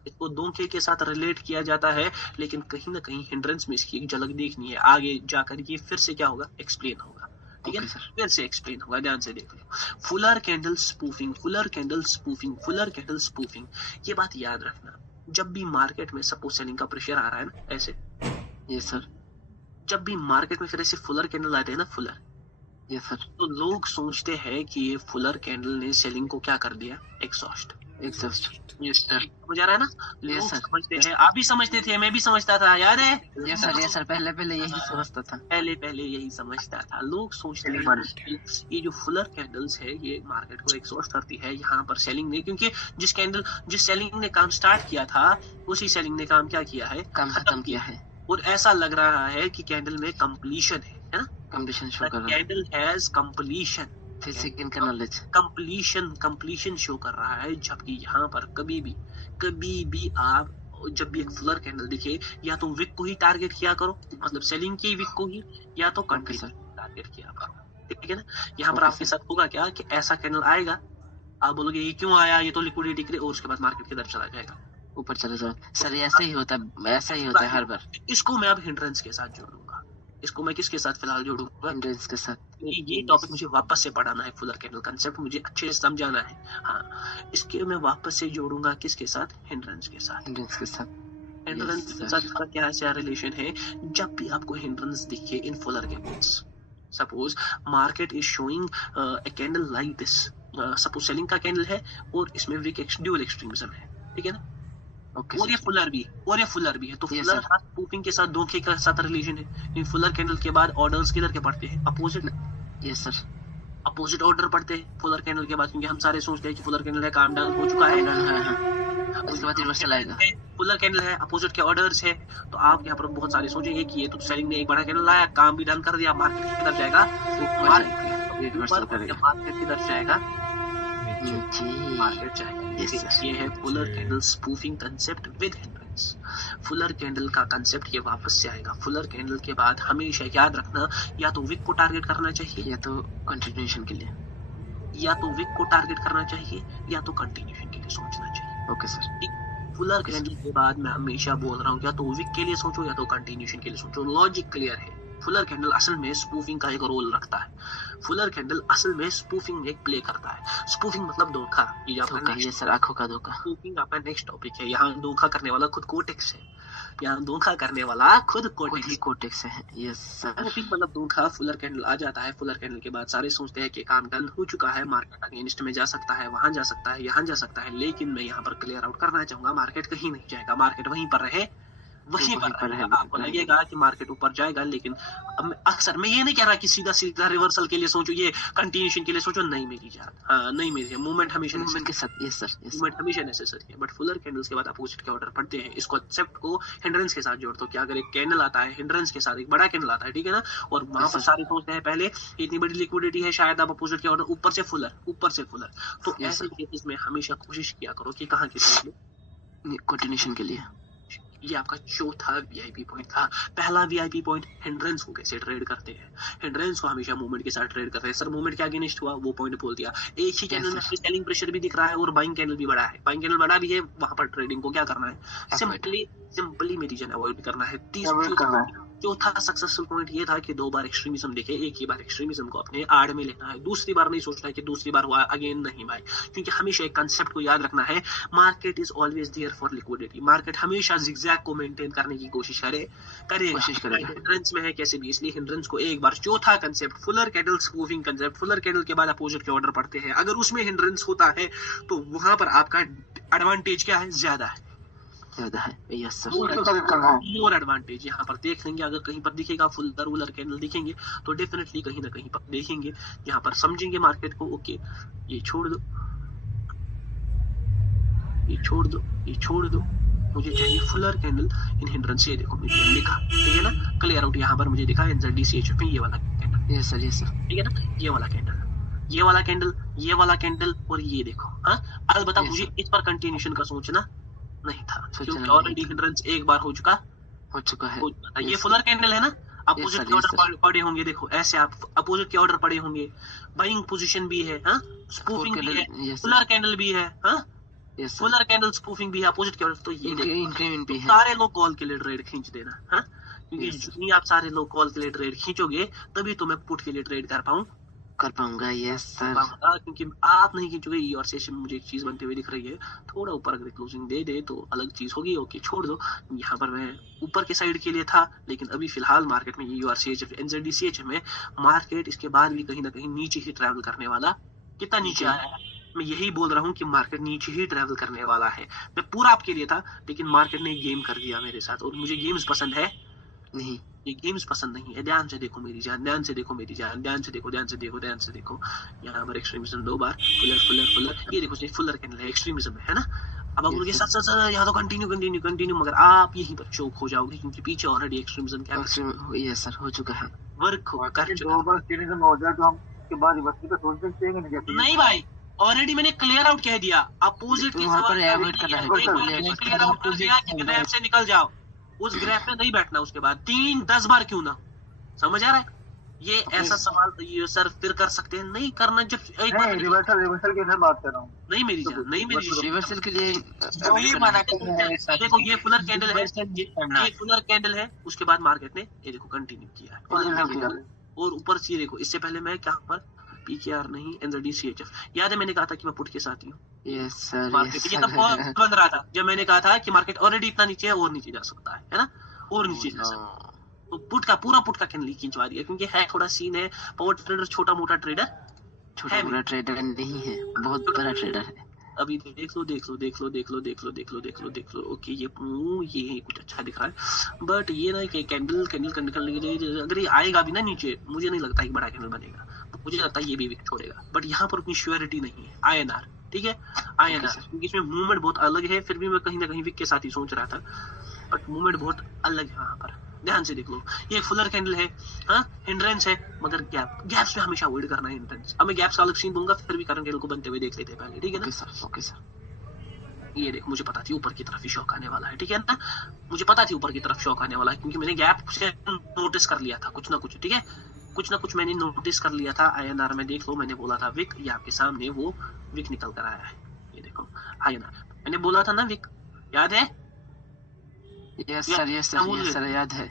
इसको धोखे के साथ रिलेट किया जाता है लेकिन कहीं ना कहीं हिंड्रेंस में इसकी एक झलक देखनी है आगे जाकर ये फिर से क्या होगा एक्सप्लेन होगा ठीक है फिर से एक्सप्लेन होगा ध्यान से देख लो फुलर कैंडल स्पूफिंग ये बात याद रखना जब भी मार्केट में सपोज सेलिंग का प्रेशर आ रहा है ना ऐसे ये सर जब भी मार्केट में फिर ऐसे फुलर कैंडल आते हैं ना फुलर ये सर तो लोग सोचते हैं कि ये फुलर कैंडल ने सेलिंग को क्या कर दिया एग्जॉस्ट यस सर समझ आ रहा है ना लोग समझते हैं आप भी समझते थे मैं भी समझता था याद है यस सर पहले यही समझता था पहले यही समझता था लोग सोचते हैं ये जो फुलर कैंडल्स है ये मार्केट को एग्जॉस्ट करती है यहाँ पर सेलिंग ने क्योंकि जिस सेलिंग ने काम स्टार्ट किया था उसी सेलिंग ने काम क्या किया है काम खत्म किया है और ऐसा लग रहा है कि कैंडल में कंप्लीशन है ना कंप्लीशन शो कर रहा है कैंडल हैज कंप्लीशन फिजिकल का नॉलेज कंप्लीशन शो कर रहा है जबकि यहाँ पर कभी भी आप जब भी एक फुलर कैंडल दिखे या तो विक को ही टारगेट किया करो मतलब सेलिंग की विक को ही या तो कंप्लीशन टारगेट किया करो ठीक है ना यहाँ पर आपके साथ होगा क्या कि ऐसा कैंडल आएगा आप बोलोगे ये क्यों आया ये तो लिक्विडिटी के लिए और उसके बाद मार्केट की तरफ चला जाएगा ऊपर चला जाए सर ऐसा ही होता है हर बार इसको मैं अब हिंड्रेंस के साथ जोड़ूंगा इसको मैं किसके साथ फिलहाल जोड़ूंगा हिंड्रेंस के साथ ये टॉपिक मुझे वापस से पढ़ाना है फुलर कैंडल कांसेप्ट मुझे अच्छे से समझाना है हाँ इसके मैं वापस से जोड़ूंगा किसके साथ हिंड्रेंस के साथ हिंड्रेंस के साथ इसका क्या रिलेशन है जब भी आपको हिंड्रेंस दिखे in fuller candles suppose market is showing a candle like this suppose selling का कैंडल है और इसमें विक ड्यूअल एक्सट्रीमिज्म है ठीक है ना और ये फुलर भी है तो फुलर स्पूफिंग के साथ धोखे के साथ रिलेशन है इन फुलर कैंडल के बाद ऑर्डर्स किधर के पड़ते हैं opposite yes sir opposite order पड़ते हैं फुलर कैंडल के बाद क्योंकि हम सारे सोचते हैं कि फुलर कैंडल है काम डाउन हो चुका है उसके बाद रिवर्सल आएगा फुलर कैंडल है अपोजिट के ऑर्डर्स है तो आप यहाँ पर बहुत सारे सोचेंगे कि ये तो सेलिंग ने एक बड़ा कैंडल लाया काम भी डन कर दिया मार्केट किधर जाएगा मार्केट किधर जाएगा मार्केट जाएगा ये है Fuller candle spoofing concept with hindrance Fuller candle का कांसेप्ट ये वापस से आएगा फुलर कैंडल के बाद हमेशा याद रखना या तो विक को टारगेट करना चाहिए या तो कंटिन्यूएशन के लिए या तो विक को टारगेट करना चाहिए या तो कंटिन्यूएशन के लिए सोचना चाहिए ओके सर फुलर कैंडल के बाद मैं हमेशा बोल रहा हूँ या तो विक के लिए सोचो या तो कंटिन्यूएशन के लिए सोचो लॉजिक क्लियर है फुलर कैंडल असल में स्पूफिंग का एक रोल रखता है फुलर कैंडल असल में स्पूफिंग में एक प्ले करता है स्पूफिंग मतलब धोखा ये सर आंखों का धोखा स्पूफिंग आपका नेक्स्ट टॉपिक है यहाँ धोखा करने वाला खुद कोटेक्स है यहाँ धोखा करने वाला खुद खुद ही कोटेक्स। कोटेक्स है। Yes sir. ठीक मतलब धोखा। फुलर कैंडल आ जाता है, फुलर कैंडल के बाद सारे सोचते हैं कि काम डन हो चुका है, मार्केट अगेंस्ट में जा सकता है, वहां जा सकता है, यहाँ जा सकता है, लेकिन मैं यहाँ पर क्लियर आउट करना चाहूंगा, मार्केट कहीं नहीं जाएगा, मार्केट वहीं पर रहे, वहीं पर है। आपको लगेगा कि मार्केट ऊपर जाएगा, लेकिन अक्सर मैं ये नहीं कह रहा कि सीधा सीधा रिवर्सल के लिए सोचो, ये कंटिन्यूएशन के लिए सोचो, नहीं मेरी जान। हाँ नहीं मेरी मूवमेंट हमेशा मूवमेंट के साथ। Yes sir. मूवमेंट हमेशा नेसेसरी है, बट फुलर कैंडल्स के बाद अपोजिट के ऑर्डर पड़ते हैं। इसको कॉन्सेप्ट को हिंड्रेंस के साथ जोड़ दो कि अगर एक कैंडल आता है हिंड्रेंस के साथ, एक बड़ा कैंडल आता है, ठीक है ना, और वहां पर सारे सोचते हैं पहले इतनी बड़ी लिक्विडिटी है, शायद आप अपोजिट के ऑर्डर ऊपर से फुलर, तो ऐसे केसेस में हमेशा कोशिश किया करो कि कहाँ की साइड कंटिन्यूएशन के लिए। ये आपका चौथा वीआईपी पॉइंट था। पहला वीआईपी पॉइंट हिंड्रेंस को कैसे ट्रेड करते हैं। हिंड्रेंस को हमेशा मूवमेंट के साथ ट्रेड करते हैं। सर मूवमेंट के अगेंस्ट हुआ, वो पॉइंट बोल दिया। एक ही कैंडल में सेलिंग प्रेशर भी दिख रहा है और बाइंग कैंडल भी बड़ा है, बाइंग कैंडल बड़ा भी है, वहां पर ट्रेडिंग को क्या करना है, सिंपली मेरी जन अवॉइड करना है। चौथा सक्सेसफुल पॉइंट ये था कि 2 बार एक्सट्रीमिज्म देखे, एक ही बार एक्सट्रीमिज्म को अपने आड़ में लेना है, दूसरी बार नहीं सोचना है कि दूसरी बार हुआ अगेन नहीं भाई, क्योंकि हमेशा एक कंसेप्ट को याद रखना है, market is always there for liquidity. Market हमेशा जिगजैग को मेंटेन करने की कोशिश करेगा। हिंड्रेंस में है कैसे भी, इसलिए हिंड्रेंस को एक बार। चौथा concept Fuller candle spoofing concept. Fuller candle के बाद अपोजिट के ऑर्डर पड़ते हैं, अगर उसमें हिंड्रेंस होता है तो वहां पर आपका एडवांटेज क्या है, ज्यादा है। Yes sir. मोर एडवांटेज यहाँ पर देख लेंगे, अगर कहीं पर दिखेगा फुलर वुलर कैंडल दिखेंगे तो डेफिनेटली कहीं ना कहीं पर देखेंगे, यहाँ पर समझेंगे मार्केट को। ओके ये छोड़ दो, ये छोड़ दो, मुझे चाहिए फुलर कैंडल इन हिंड्रेंस। ये देखो मुझे लिखा, ठीक है ना, क्लियर आउट यहाँ पर मुझे दिखा NZDCH में ये वाला कैंडल। Yes sir. ठीक है ना, ये वाला कैंडल और ये देखो। हाँ अलबत्ता मुझे इस पर कंटिन्यूएशन का सोचना नहीं था, क्योंकि ऑलरेडी हिंड्रेंस एक बार हो चुका है। ये फुलर कैंडल है ना, अपोजिट के ऑर्डर पड़े होंगे, देखो ऐसे आप अपोजिट के ऑर्डर पड़े होंगे, बाइंग पोजीशन भी है, हाँ स्पूफिंग भी है, फुलर कैंडल भी है, हाँ फुलर कैंडल स्पूफिंग भी है, अपोजिट के ऑर्डर। तो ये इंक्रीमेंट भी है, सारे लोग कॉल के लिए ट्रेड खींच देना, हाँ क्योंकि जितनी आप सारे लोग कॉल के लिए ट्रेड खींचोगे तभी तो मैं पुट के लिए ट्रेड कर पाऊंगा। यस सर, क्योंकि आप नहीं खींचोगे। ई और सेशन मुझे एक चीज बनते हुए दिख रही है, थोड़ा ऊपर अगर क्लोजिंग दे तो अलग चीज होगी। ओके छोड़ दो, यहाँ पर मैं ऊपर के साइड के लिए था, लेकिन अभी फिलहाल मार्केट में URCH NZDCH में मार्केट इसके बाद भी कहीं ना कहीं नीचे ही ट्रैवल करने वाला। कितना नीचे आया है, मैं यही बोल रहा हूँ कि मार्केट नीचे ही ट्रैवल करने वाला है। मैं पूरा आपके लिए था, लेकिन मार्केट ने गेम कर दिया मेरे साथ, और मुझे गेम्स पसंद है नहीं, ये गेम्स पसंद नहीं है। ध्यान से देखो मेरी जान, ध्यान से देखो, यहाँ पर एक्सट्रीमिज्म 2 बार, फुलर, ये देखो फुलर कैंडल है, एक्सट्रीमिज्म है ना। अब आप बोलोगे सर यहाँ तो कंटिन्यू, मगर आप यहीं पर चौक हो जाओगे, क्योंकि पीछे ऑलरेडी एक्सट्रीमिज्म क्या सर हो चुका है, वर्क कर चुका। नहीं भाई, ऑलरेडी मैंने क्लियर आउट कह दिया, अपोजिट के क्लियर आउट कर दिया कि ग्राफ से निकल जाओ, उस ग्राफ में नहीं बैठना, उसके बाद 3-10 बार क्यों ना। समझ आ रहा है? ये ऐसा सवाल ये सर फिर कर सकते हैं, नहीं करना जब एक बार रिवर्सल की बात कर रहा हूँ। नहीं मेरी जान, नहीं मेरी रिवर्सल के लिए वही मना करते हैं। देखो ये फुलर कैंडल है, ये फुलर कैंडल है, उसके बाद मार्केट ने ये देखो कंटिन्यू किया है, और ऊपर से देखो इससे पहले मैं क्या पर PKR नहीं NZDCH। याद है मैंने कहा था कि मैं पुट के साथ ही हूँ। यस सर, मार्केट ये तब बन रहा था जब मैंने कहा था कि मार्केट ऑलरेडी इतना नीचे है और नीचे जा सकता है ना, और नीचे जा सकता है। तो पुट का पूरा कैंडल खींचवा दिया, क्योंकि है थोड़ा सीन है, पावर ट्रेडर छोटा मोटा ट्रेडर नहीं है, बहुत बड़ा ट्रेडर है। अभी देख लो। ओके ये कुछ अच्छा दिख रहा है, बट ये ना कि कैंडल अगर ये आएगा भी ना नीचे, मुझे नहीं लगता एक बड़ा कैंडल बनेगा, मुझे लगता है ये भी विक छोड़ेगा, बट यहाँ पर उतनी श्योरिटी नहीं है। INR ठीक है, INR क्योंकि इसमें मूवमेंट बहुत अलग है, फिर भी मैं कहीं ना कहीं विक के साथ ही सोच रहा था, बट मूवमेंट बहुत अलग है यहाँ पर। ध्यान से देख लो, ये फुलर कैंडल है, हाँ हिंड्रेंस है, मगर गैप्स में हमेशा अवॉइड करना है हिंड्रेंस। अब मैं गैप्स का अलग सीन दूंगा, फिर भी करंट कैंडल को बनते हुए देख लेते हैं पहले, ठीक है ना। ओके सर, ये देख, मुझे पता थी ऊपर की तरफ ही शॉक आने वाला है, ठीक है ना, मुझे पता थी ऊपर की तरफ शॉक आने वाला है, क्योंकि मैंने गैप से नोटिस कर लिया था कुछ ना कुछ, ठीक है, कुछ ना कुछ मैंने नोटिस कर लिया था। INR में देख लो, मैंने बोला था विक, ये आपके सामने वो विक निकल कर आया है, ये देखो INR, मैंने बोला था ना विक, याद है? यस सर याद है।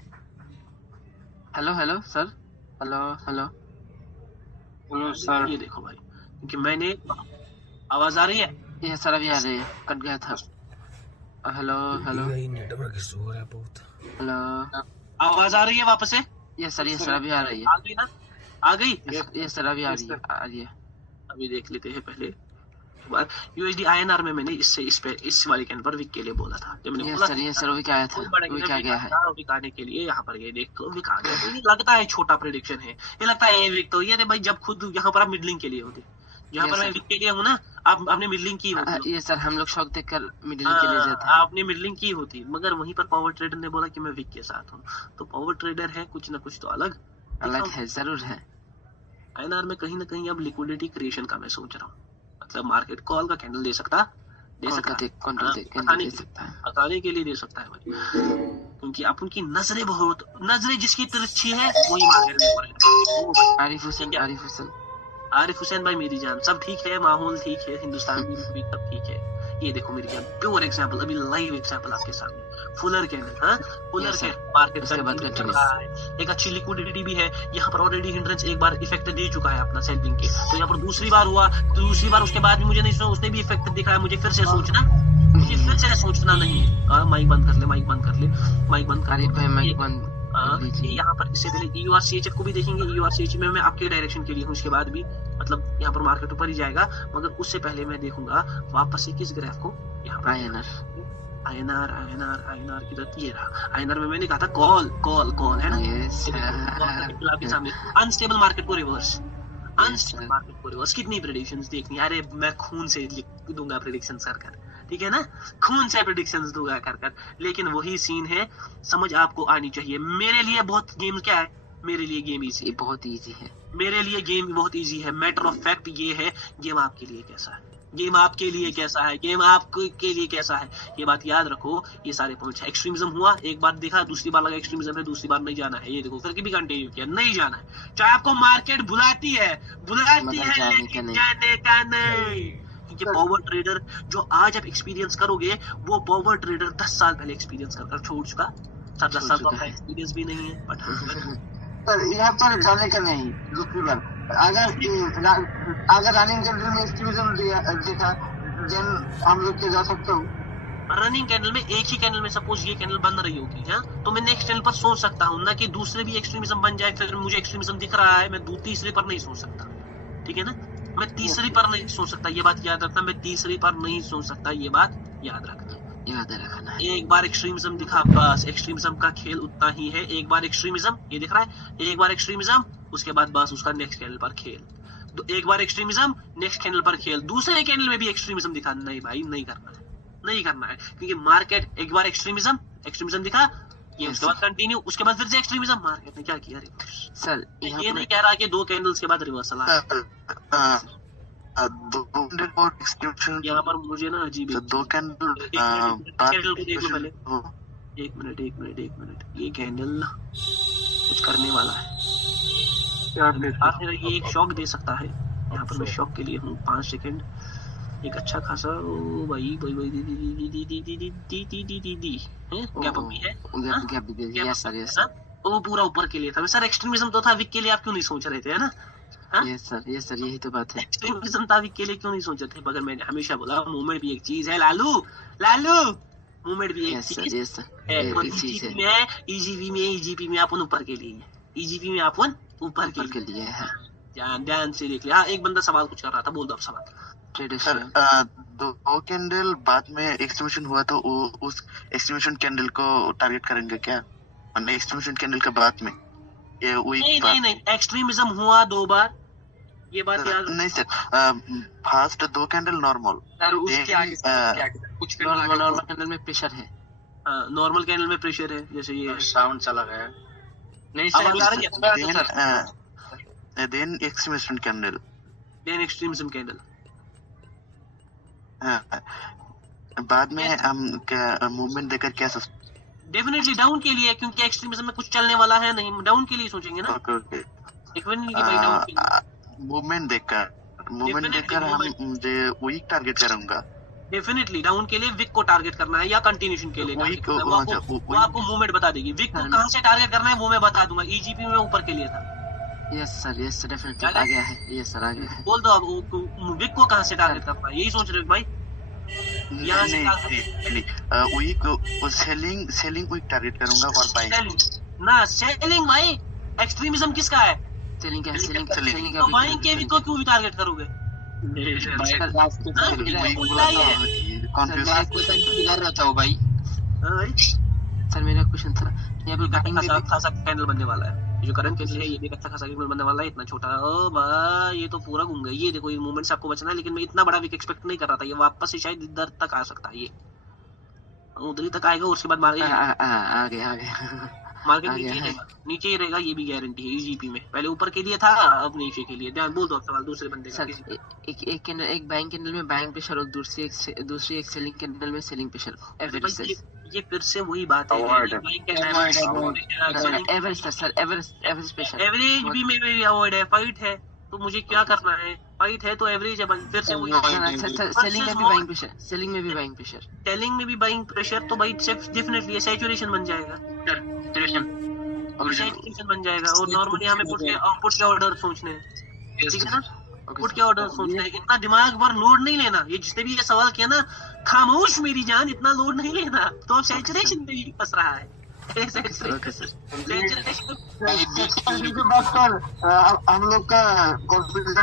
Hello sir, hello sir. ये देखो भाई, क्योंकि मैंने, आवाज आ रही है? ये सर अभी आ रही है, कट गया था। हेलो हेलो नेटवर्क इशू हो रहा है बहुत। हेलो। आवाज आ रही है वापस से? यस सर अभी आ रही है। आ गई ना? आ गई? यस सर अभी आ रही है। अभी देख लेते हैं पहले USD INR में मैंने इस वाले कैंडल पर विक के लिए बोला था जब मैंने बोला सर विक आया था। विक आ गया है। विक आने के लिए यहाँ पर ये देखो विक आ गया। तो ये लगता है छोटा प्रेडिक्शन है, ये लगता है विक तो ये भाई जब खुद यहाँ पर आप मिडलिंग के लिए होते, जहाँ पर मैं विक के लिए हूँ ना, आपने मिडलिंग की होती। ये सर हम लोग शौक देखकर मिडलिंग के लिए जाते हैं। आपने मिडलिंग की होती, मगर वहीं पर पावर ट्रेडर ने बोला कि मैं विक के साथ हूँ। तो पावर ट्रेडर है कुछ ना कुछ तो अलग है, जरूर है। INR में कहीं ना कहीं अब लिक्विडिटी क्रिएशन का मैं सोच रहा हूँ, मतलब मार्केट कॉल का कैंडल दे सकता हटाने के लिए दे सकता है भाई, क्योंकि आप उनकी नजरें जिसकी तिरछी है वही मार्केट में। आरिफ हुसैन भाई मेरी जान, सब ठीक है, माहौल ठीक है, हिंदुस्तान में भी सब ठीक है। ये देखो मेरी जान प्योर एग्जांपल, अभी लाइव एग्जांपल आपके सामने, फुलर कैंडल। हाँ फुलर के मार्केट का एक अच्छी लिक्विडिटी भी है यहाँ पर। ऑलरेडी हिंड्रेंस एक बार इफेक्ट दे चुका है अपना सेलिंग के, तो यहाँ पर दूसरी बार हुआ, तो दूसरी बार उसके बाद भी मुझे नहीं, उसने भी इफेक्ट दिखाया। मुझे फिर से सोचना नहीं है। माइक बंद कर ले। यहाँ पर इससे पहले EURCH को भी देखेंगे। EURCH में मैं आपके डायरेक्शन के लिए हूँ, उसके बाद भी मतलब यहाँ पर मार्केट ऊपर ही जाएगा, मगर उससे पहले मैं देखूंगा वापस से किस ग्राफ को, यहाँ पर INR की तरफ। ये रहा INR में मैंने कहा था कॉल है ना, आपके सामने अनस्टेबल मार्केट को रिवर्स, कितनी प्रेडिक्शंस देखनी। अरे मैं खून से लिख दूंगा प्रेडिक्शन कर, ठीक है ना, खून से प्रेडिक्शंस दूंगा कर, लेकिन वही सीन है, समझ आपको आनी चाहिए। मेरे लिए बहुत गेम क्या है, मेरे लिए गेम इजी, बहुत इजी है। मेरे लिए गेम बहुत इजी है। मैटर ऑफ फैक्ट ये है, गेम आपके लिए कैसा है, गेम आपके लिए कैसा है, गेम आपके लिए कैसा है, ये बात याद रखो। ये सारे पॉइंट्स, एक्सट्रीमिज्म हुआ, एक बार देखा, दूसरी बार लगा एक्सट्रीमिज्म है, दूसरी बार नहीं जाना है। ये देखो फिर भी कंटिन्यू किया, नहीं जाना है, चाहे आपको मार्केट बुलाती है लेकिन जाने का नहीं। क्योंकि पावर ट्रेडर जो आज आप एक्सपीरियंस करोगे, वो पावर ट्रेडर 10 साल पहले एक्सपीरियंस कर छोड़ चुका। 10 साल का एक्सपीरियंस भी नहीं है, पर यहाँ पर जाने का नहीं। दूसरी बार अगर रनिंग कैंडल में एक्सट्रीमिज्म देखा, देन हम लोग के जा सकते हो। रनिंग कैंडल में एक ही कैंडल में सपोज ये कैंडल बन रही होगी, हाँ, तो मैं नेक्स्ट कैंडल पर सोच सकता हूँ ना कि दूसरे भी एक्सट्रीमिज्म बन जाए। फिर मुझे एक्सट्रीमिज्म दिख रहा है, मैं तीसरे पर नहीं सोच सकता, ठीक है ना, मैं तीसरी पर नहीं सोच सकता। ये बात याद रखना, मैं तीसरी पर नहीं सोच सकता, ये बात याद रखना। एक बार एक्सट्रीमिज्म दिखा, बस एक्सट्रीमिज्म का खेल उतना ही है। एक बार एक्सट्रीमिज्म ये दिख रहा है, एक बार एक्सट्रीमिज्म, उसके बाद बस उसका नेक्स्ट कैंडल पर खेल। तो एक बार एक्सट्रीमिज्म, नेक्स्ट कैंडल पर खेल, दूसरे कैंडल में भी एक्सट्रीमिज्म दिखा, नहीं भाई नहीं करना है, क्योंकि मार्केट एक बार एक्सट्रीमिज्म दिखा, ये उसके बाद कंटिन्यू, उसके बाद फिर से एक्सट्रीमिज्म। मार्केट ने क्या किया सर, ये नहीं कह रहा कि 2 कैंडल्स के बाद रिवर्सल आया। यहाँ पर मुझे ना अजीब 2 कैंडल को देख लो पहले। एक मिनट, ये कैंडल कुछ करने वाला है, ये एक शॉक दे सकता है। यहाँ पर मैं शॉक के लिए हूँ, 5 सेकंड, एक अच्छा खासा भाई गैप भी है, वो पूरा ऊपर के लिए था। सर एक्सट्रीमिज्म तो था, विक के लिए आप क्यों नहीं सोच रहे थे, है ना? यस सर यही तो बात है। एक्सट्रीमिज्म था, विक के लिए क्यों नहीं सोच रहे थे? मगर मैंने हमेशा बोला मूवमेंट भी एक चीज है लालू, मूवमेंट भी एक चीज है। EGP में अपन ऊपर के लिए, EGP में अपन ऊपर के लिए है। ध्यान से देख लिया। एक बंदा सवाल कुछ कर रहा था, बोल दो आप सवाल। सर 2 कैंडल बाद में एक्सट्रीमिशन हुआ, तो उस एक्सट्रीमिशन कैंडल को टारगेट करेंगे क्या? एक्सट्रीमिशन कैंडल के बाद में ये नहीं, एक्सट्रीमिज्म हुआ 2 बार, ये बात याद नहीं सर। फर्स्ट 2 कैंडल नॉर्मल, उसके आगे कुछ नॉर्मल कैंडल में प्रेशर है। नॉर्मल कैंडल में प्रेशर है, जैसे ये साउंड चला गया नहीं सर। देन एक्सट्रीमिज्म कैंडल, बाद में हम मूवमेंट देखकर क्या सोचते? डेफिनेटली डाउन के लिए, क्योंकि एक्सट्रीमिज्म में कुछ चलने वाला है नहीं, डाउन के लिए सोचेंगे ना। एक मूवमेंट देखकर हम वीक टारगेट करूंगा। डेफिनेटली डाउन के लिए विक को टारगेट करना है, या कंटिन्यूशन के लिए वो आपको मूवमेंट बता देगी। विक को कहां से टारगेट करना है वो मैं बता दूंगा। EGP में ऊपर के लिए था। यस सर डेफिनेटली आ गया है। यस सर आ गया है। बोल दो अब विक को कहां से टारगेट करना है, यही सोच रहे हो भाई? यहाँ से वीक सेलिंग वीक टारगेट करूंगा और बाइंग ना सेलिंग भाई एक्सट्रीमिज्म किसका है? सेलिंग क्या सेलिंग सेलिंग तो बाइंग के भी को क्यों भी टारगेट करोगे? सर मेरा क्वेश्चन था यहाँ पे बाइंग में खासा कैंडल बनने वाला है। जो करंट कैंडल है ये भी अच्छा खासा कैंडल बनने वाला है। इतना छोटा ओ भाई ये तो पूरा घूम गया। ये देखो ये मूवमेंट से आपको बचना है, लेकिन मैं इतना बड़ा वीक एक्सपेक्ट नहीं कर रहा था। ये वापस से शायद इधर तक आ सकता है, ये उधर तक आएगा और उसके बाद आ गया मार्केट नीचे ही रहेगा। ये भी गारंटी है ईजीपी में। पहले ऊपर के लिए था, अब नीचे के लिए। ध्यान बोल दो सवाल दूसरे बंदे का। एक कैंडल एक बाइंग कैंडल में बाइंग प्रेशर और दूसरी एक सेलिंग कैंडल में सेलिंग प्रेशर। ये फिर से वही बात है। Average sir average pressure average भी में अवॉइड है। फाइट है तो मुझे क्या करना है? फाइट है तो एवरेज है भाई। फिर से वही सेलिंग में भी बाइंग प्रेशर सेलिंग में भी बाइंग प्रेशर सेलिंग में भी बाइंग प्रेशर तो भाई डेफिनेटली सैचुरेशन बन जाएगा। सैचुरेशन बन जाएगा और नॉर्मली हमें पुट के ऑर्डर सोचने हैं, ठीक है ना? पुट के ऑर्डर सोचने हैं। इतना दिमाग पर लोड नहीं लेना। ये जिसने भी ये सवाल किया ना, खामोश मेरी जान, इतना लोड नहीं लेना। तो अब सैचुरेशन में ही फंस रहा है। हम लोग का कॉन्फिडेंस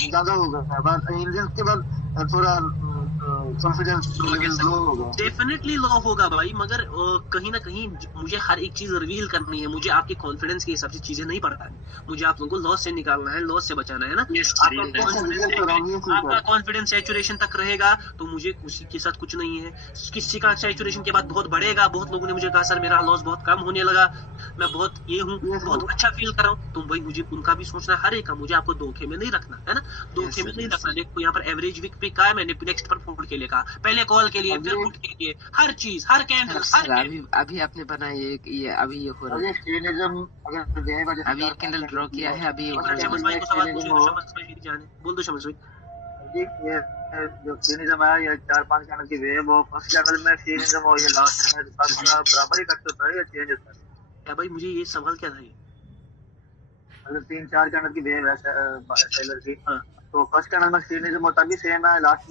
ज्यादा होगा, इंडियंस के बाद थोड़ा कॉन्फिडेंस लो होगा। डेफिनेटली लो होगा भाई, मगर कहीं ना कहीं मुझे हर एक चीज रिवील करनी है। मुझे आपके कॉन्फिडेंस के हिसाब से चीजें नहीं पड़ता है। मुझे आप लोगों को लॉस से निकालना है, लॉस से बचाना है ना। आपका कॉन्फिडेंस सैचुरेशन तक रहेगा तो मुझे किसी के साथ कुछ नहीं है। किसी का सैचुरेशन के बाद बहुत बढ़ेगा। बहुत लोगों ने मुझे कहा सर मेरा लॉस बहुत कम होने लगा, मैं बहुत ये हूँ, बहुत अच्छा फील कर रहा हूँ। तो भाई मुझे उनका भी सोचना हर एक का। मुझे आपको धोखे में नहीं रखना है ना, धोखे में नहीं रखना। देखो यहाँ पर एवरेज वीक पे का है, मैंने नेक्स्ट पर फूड के लिए कहा, पहले कॉल के लिए, फिर फूड के लिए, हर चीज हर कैंडल अभी आपने बना ये अभी ये हो रहा है। अभी एक कैंडल ड्रॉ किया है। अभी शमस भाई को सवाल पूछो। शमस भाई जाने बोल दो। शमस भाई ये जो सीनिज्म है, ये 4-5 कैंडल की वेव, वो फर्स्ट कैंडल में सीनिज्म और ये लास्ट में बराबर ही कट होता है या चेंज होता है? क्या भाई मुझे ये सवाल क्या था? ये मतलब 3-4 कैंडल की वेव है सेलर की, तो फर्स्ट कैंडल में सीनिज्म होता भी सेम है, लास्ट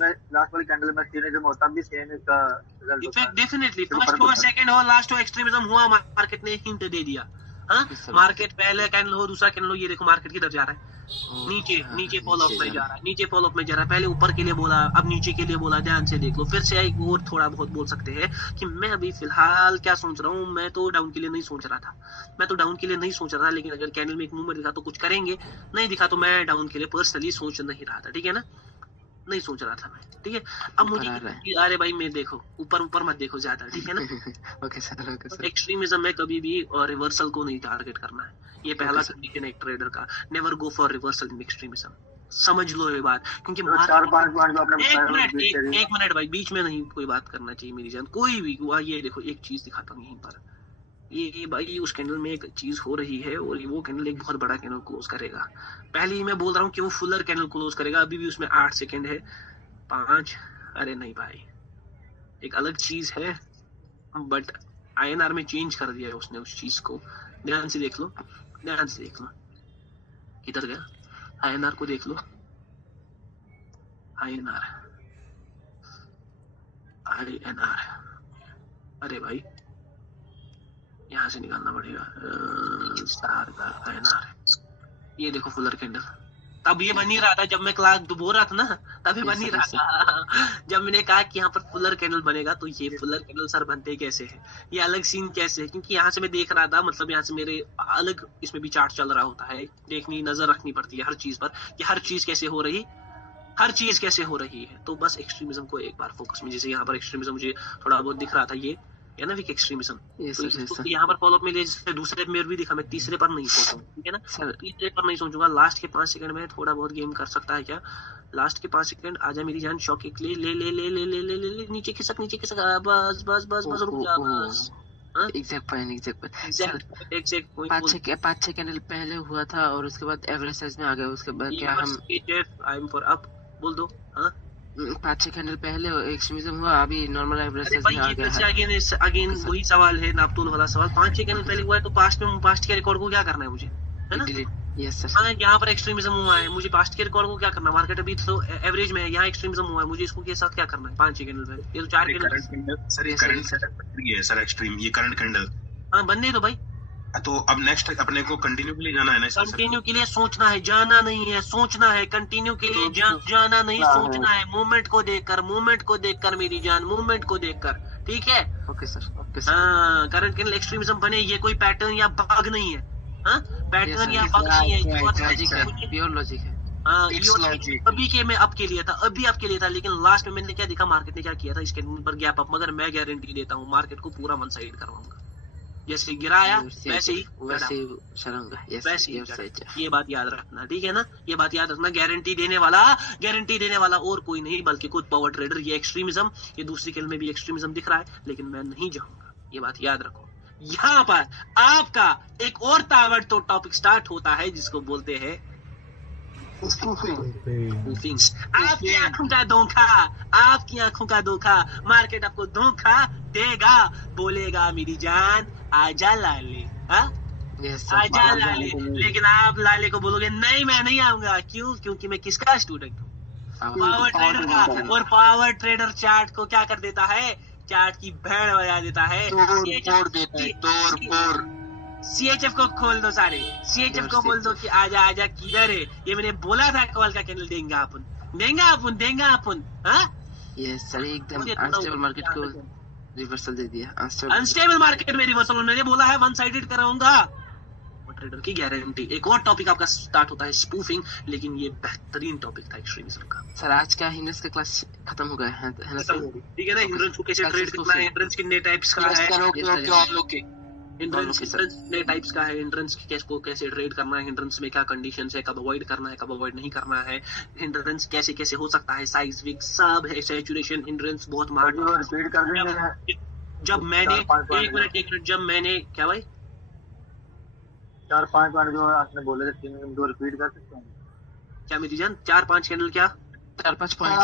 वाली कैंडल में सीनिज्म होता भी सेम है। इसका रिजल्ट होता है डेफिनेटली फर्स्ट हो, सेकंड हो, लास्ट हो, एक्सट्रीमिज्म हुआ। मार्केट ने हिंट दे दिया। हाँ, मार्केट पहले कैंडल हो, दूसरा कैंडल हो, ये देखो मार्केट किधर जा रहा है, नीचे फॉल ऑफ में जा रहा है, नीचे फॉल ऑफ में जा रहा है। पहले ऊपर के लिए बोला, अब नीचे के लिए बोला। ध्यान से देख लो। फिर से एक और थोड़ा बहुत बोल सकते हैं कि मैं अभी फिलहाल क्या सोच रहा हूँ। मैं तो डाउन के लिए नहीं सोच रहा था, लेकिन अगर कैंडल में एक मूवमेंट दिखा तो कुछ करेंगे, नहीं दिखा तो मैं डाउन के लिए पर्सनली सोच नहीं रहा था, ठीक है ना? नहीं सोच रहा था मैं, ठीक है। अब मुझे अरे भाई मैं देखो ऊपर मत देखो ज्यादा, ठीक है ना? Okay sir. एक्सट्रीमिज्म में कभी भी रिवर्सल को नहीं टारगेट करना है। ये पहला कंडीशन है एक ट्रेडर का। Never go for reversal in extremism. समझ लो ये बात, क्योंकि एक मिनट भाई, बीच में नहीं कोई बात करना चाहिए मेरी जान, कोई भी। ये देखो एक चीज दिखाता हूँ यहीं पर। ये भाई उस कैंडल में एक चीज हो रही है और वो कैंडल एक बहुत बड़ा कैंडल क्लोज करेगा। पहले ही मैं बोल रहा हूँ कि वो फुलर कैंडल क्लोज करेगा। अभी भी उसमें 8 सेकेंड है, 5। अरे नहीं भाई, एक अलग चीज है, बट INR में चेंज कर दिया है उसने उस चीज को। ध्यान से देख लो, किधर गया? INR को देख लो। INR। अरे भाई यहाँ से निकालना पड़ेगा। स्टार का INR। ये देखो फुलर कैंडल। तब ये बन ही रहा था जब मैं क्लास बोल रहा था ना, तभी बन ही रहा था। जब मैंने कहा कि यहाँ पर फुलर कैंडल बनेगा, तो ये फुलर कैंडल सर बनते कैसे है, ये अलग सीन कैसे है? क्योंकि यहाँ से मैं देख रहा था, मतलब यहाँ से मेरे अलग इसमें भी चार्ट चल रहा होता है, देखनी नजर रखनी पड़ती है हर चीज पर कि हर चीज कैसे हो रही है। तो बस एक्सट्रीमिज्म को एक बार फोकस में, जैसे यहाँ पर एक्सट्रीमिज्म मुझे थोड़ा बहुत दिख रहा था, ये है ना वीक एक्सट्रीमिज्म। तो यहाँ पर फॉलो अप में ले, जैसे दूसरे में भी दिखा, मैं तीसरे पर नहीं सोचूंगा, ठीक है ना? तीसरे पर नहीं सोचूंगा। लास्ट के 5 सेकंड में थोड़ा बहुत गेम कर सकता है क्या? लास्ट के 5 सेकंड आजा मेरी जान, शॉक एक ले नीचे खिसक बस रुक जा बस। एग्जैक्ट पॉइंट 5 कैंडल पहले हुआ था और उसके बाद एवरेज साइज में आ गया। उसके बाद क्या हम आई एम फॉर अप बोल दो। हाँ 5-6 कैंडल पहले एक्सट्रीमिज्म हुआ, अभी नॉर्मल एवरेज साइज में आ गया है। अगेन वही सवाल है, नापतोल वाला सवाल। 5-6 कैंडल पहले हुआ है तो पास्ट के रिकॉर्ड को क्या करना है मुझे, है ना? Yes sir. हाँ, यहाँ पर एक्सट्रीमिज्म हुआ है, मुझे पास्ट के रिकॉर्ड को क्या करना, मार्केट अभी तो एवरेज में है, यहाँ एक्सट्रीमिज्म हुआ है, मुझे इसको के साथ क्या करना है 5-6 कैंडल में, ये तो 4 कैंडल। सर ये करंट सेटअप है सर एक्सट्रीम, ये करंट कैंडल। हाँ बनने दो भाई, तो अब नेक्स्ट अपने को कंटिन्यू के लिए जाना है ना सर? कंटिन्यू के लिए सोचना है, जाना नहीं है, सोचना है, कंटिन्यू के लिए जाना नहीं, सोचना है, मूवमेंट को देखकर मेरी जान, मूवमेंट को देखकर, ठीक है। Okay sir, okay sir. हाँ, करंट कैंडल एक्सट्रीमिज्म बने, ये कोई पैटर्न या बग नहीं है, हाँ पैटर्न या बग नहीं है, लॉजिक है, प्योर लॉजिक है। हाँ, अभी के मैं आपके लिए था, अभी आपके लिए था, लेकिन लास्ट में मैंने क्या देखा, मार्केट ने क्या किया था, इसके पर गैप अप, मगर मैं गारंटी देता हूँ मार्केट को पूरा वन साइड करवाऊंगा, जैसे गिराया वैसे ही चलूंगा, वैसे ही, ये बात याद रखना, ठीक है ना, ये बात याद रखना। गारंटी देने वाला और कोई नहीं बल्कि खुद पावर ट्रेडर। ये एक्सट्रीमिज्म, ये दूसरी कैंडल में भी एक्सट्रीमिज्म दिख रहा है, लेकिन मैं नहीं जाऊंगा, ये बात याद रखो। यहाँ पर आपका एक और ताबड़तोड़ टॉपिक स्टार्ट होता है जिसको बोलते हैं स्पूफिंग। आपकी आंखों का धोखा, मार्केट आपको धोखा देगा, बोलेगा मेरी जान आजा लाले, आजा लाले, लेकिन आप लाले को बोलोगे नहीं मैं नहीं आऊंगा, क्यों? क्योंकि मैं किसका स्टूडेंट हूँ, पावर ट्रेडर का। और पावर ट्रेडर चार्ट को क्या कर देता है, चार्ट की भेड़ बजा देता है, CHF को खोल दो, सारे CHF को बोल दो कि आजा आजा किधर है, ये मैंने बोला था कॉल का कैंडल देंगे अपन। हाँ यस सर, एकदम अनस्टेबल मार्केट को रिवर्सल दे दिया, अनस्टेबल मार्केट में रिवर्सल मैंने बोला है, वन साइडेड कराऊंगा, ट्रेडर की गारंटी। एक और टॉपिक आपका स्टार्ट होता है स्पूफिंग, लेकिन ये बेहतरीन टॉपिक था एक्सट्रीमिज्म का। सर आज का हिंड्रेंस का क्लास खत्म हो गया है ना सर? ठीक है ना, हिंड्रेंस को कैसे ट्रेड करना है, हिंड्रेंस कितने टाइप्स का है, हिंड्रेंस कितने टाइप्स का है, हिंड्रेंस को कैसे ट्रेड करना है, हिंड्रेंस में क्या कंडीशंस है, कब अवॉइड करना है, कब अवॉइड नहीं करना है, हिंड्रेंस कैसे कैसे हो सकता है, साइज विक सब है, सैचुरेशन हिंड्रेंस बहुत मार्ट। जब मैंने एक मिनट जब मैंने क्या भाई 4-5 बार जो आपने बोले थे 3 मिनट रिपीट कर सकते हैं क्या मेरी जान, 4-5 कैंडल क्या 4-5 पॉइंट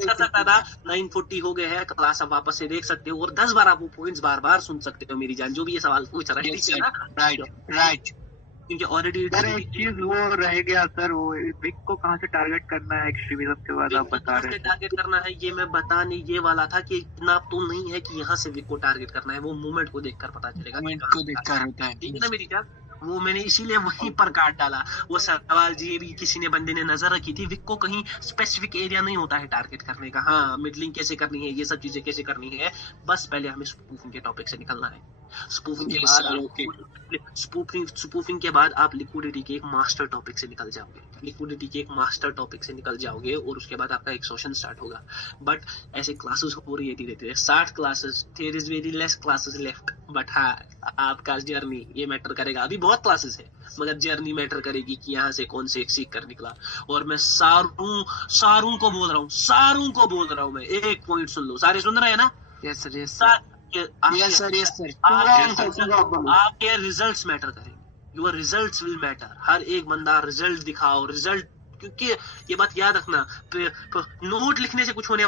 कर सकता था, 940 हो गए हैं, क्लास आप वापस से देख सकते हो, और 10 बार आप वो पॉइंट्स बार बार सुन सकते हो मेरी जान, जो भी ये सवाल पूछ रहा है, राइट। क्योंकि ऑलरेडी एक चीज वो रह गया सर, वो विक को कहाँ से टारगेट करना है एक्सट्रीमिज्म के बाद आप बता रहे हैं। टारगेट करना है, ये मैं बताने ये वाला था कि इतना तो नहीं है कि यहाँ से विक को टारगेट करना है, वो मूवमेंट को देखकर पता चलेगा, मूवमेंट को देखकर होता है, ठीक है ना मेरी जान। वो मैंने इसीलिए वहीं पर काट डाला, वो सवाल जी भी किसी ने बंदे ने नजर रखी थी, विक को कहीं स्पेसिफिक एरिया नहीं होता है टारगेट करने का, हाँ मिडलिंग कैसे करनी है, ये सब चीजें कैसे करनी है, बस पहले हमें स्पूफिंग के टॉपिक से निकलना है। स्पूफिंग के बाद आप लिक्विडिटी के एक मास्टर टॉपिक से निकल जाओगे, और उसके बाद आपका एक्सॉर्शन स्टार्ट होगा। बट ऐसे क्लासेस हो रही है धीरे धीरे, 60 classes, there is very less classes left, but हाँ आपका जर्नी ये मैटर करेगा। अभी बहुत क्लासेस है मगर जर्नी मैटर करेगी कि यहाँ से कौन से एक सीख कर निकला। और मैं सारू को बोल रहा हूँ मैं, एक पॉइंट सुन लो, सारे सुन रहे हैं ना? Yes sir, yes sir. आपके रिजल्ट्स मैटर करेंगे, योर रिजल्ट्स विल मैटर। हर एक बंदा रिजल्ट दिखाओ, रिजल्ट, क्योंकि ये बात याद रखना, नोट लिखने से कुछ होने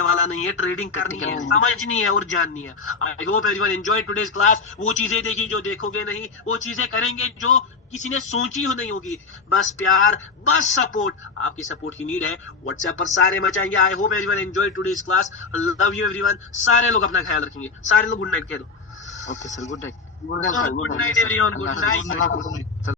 वाला नहीं है, ट्रेडिंग करनी है, समझनी है और जाननी है। आई hope everyone enjoy today's class. वो चीजें देखी जो देखोगे नहीं, वो चीजें करेंगे जो किसी ने सोची हो नहीं होगी। बस प्यार, बस सपोर्ट, आपकी सपोर्ट की नीड है। व्हाट्सएप पर सारे मचाएंगे। I hope everyone enjoy today's class. Love you everyone. सारे लोग अपना ख्याल रखेंगे, सारे लोग गुड नाइट कह दो। Okay sir, good night good night everyone, good night.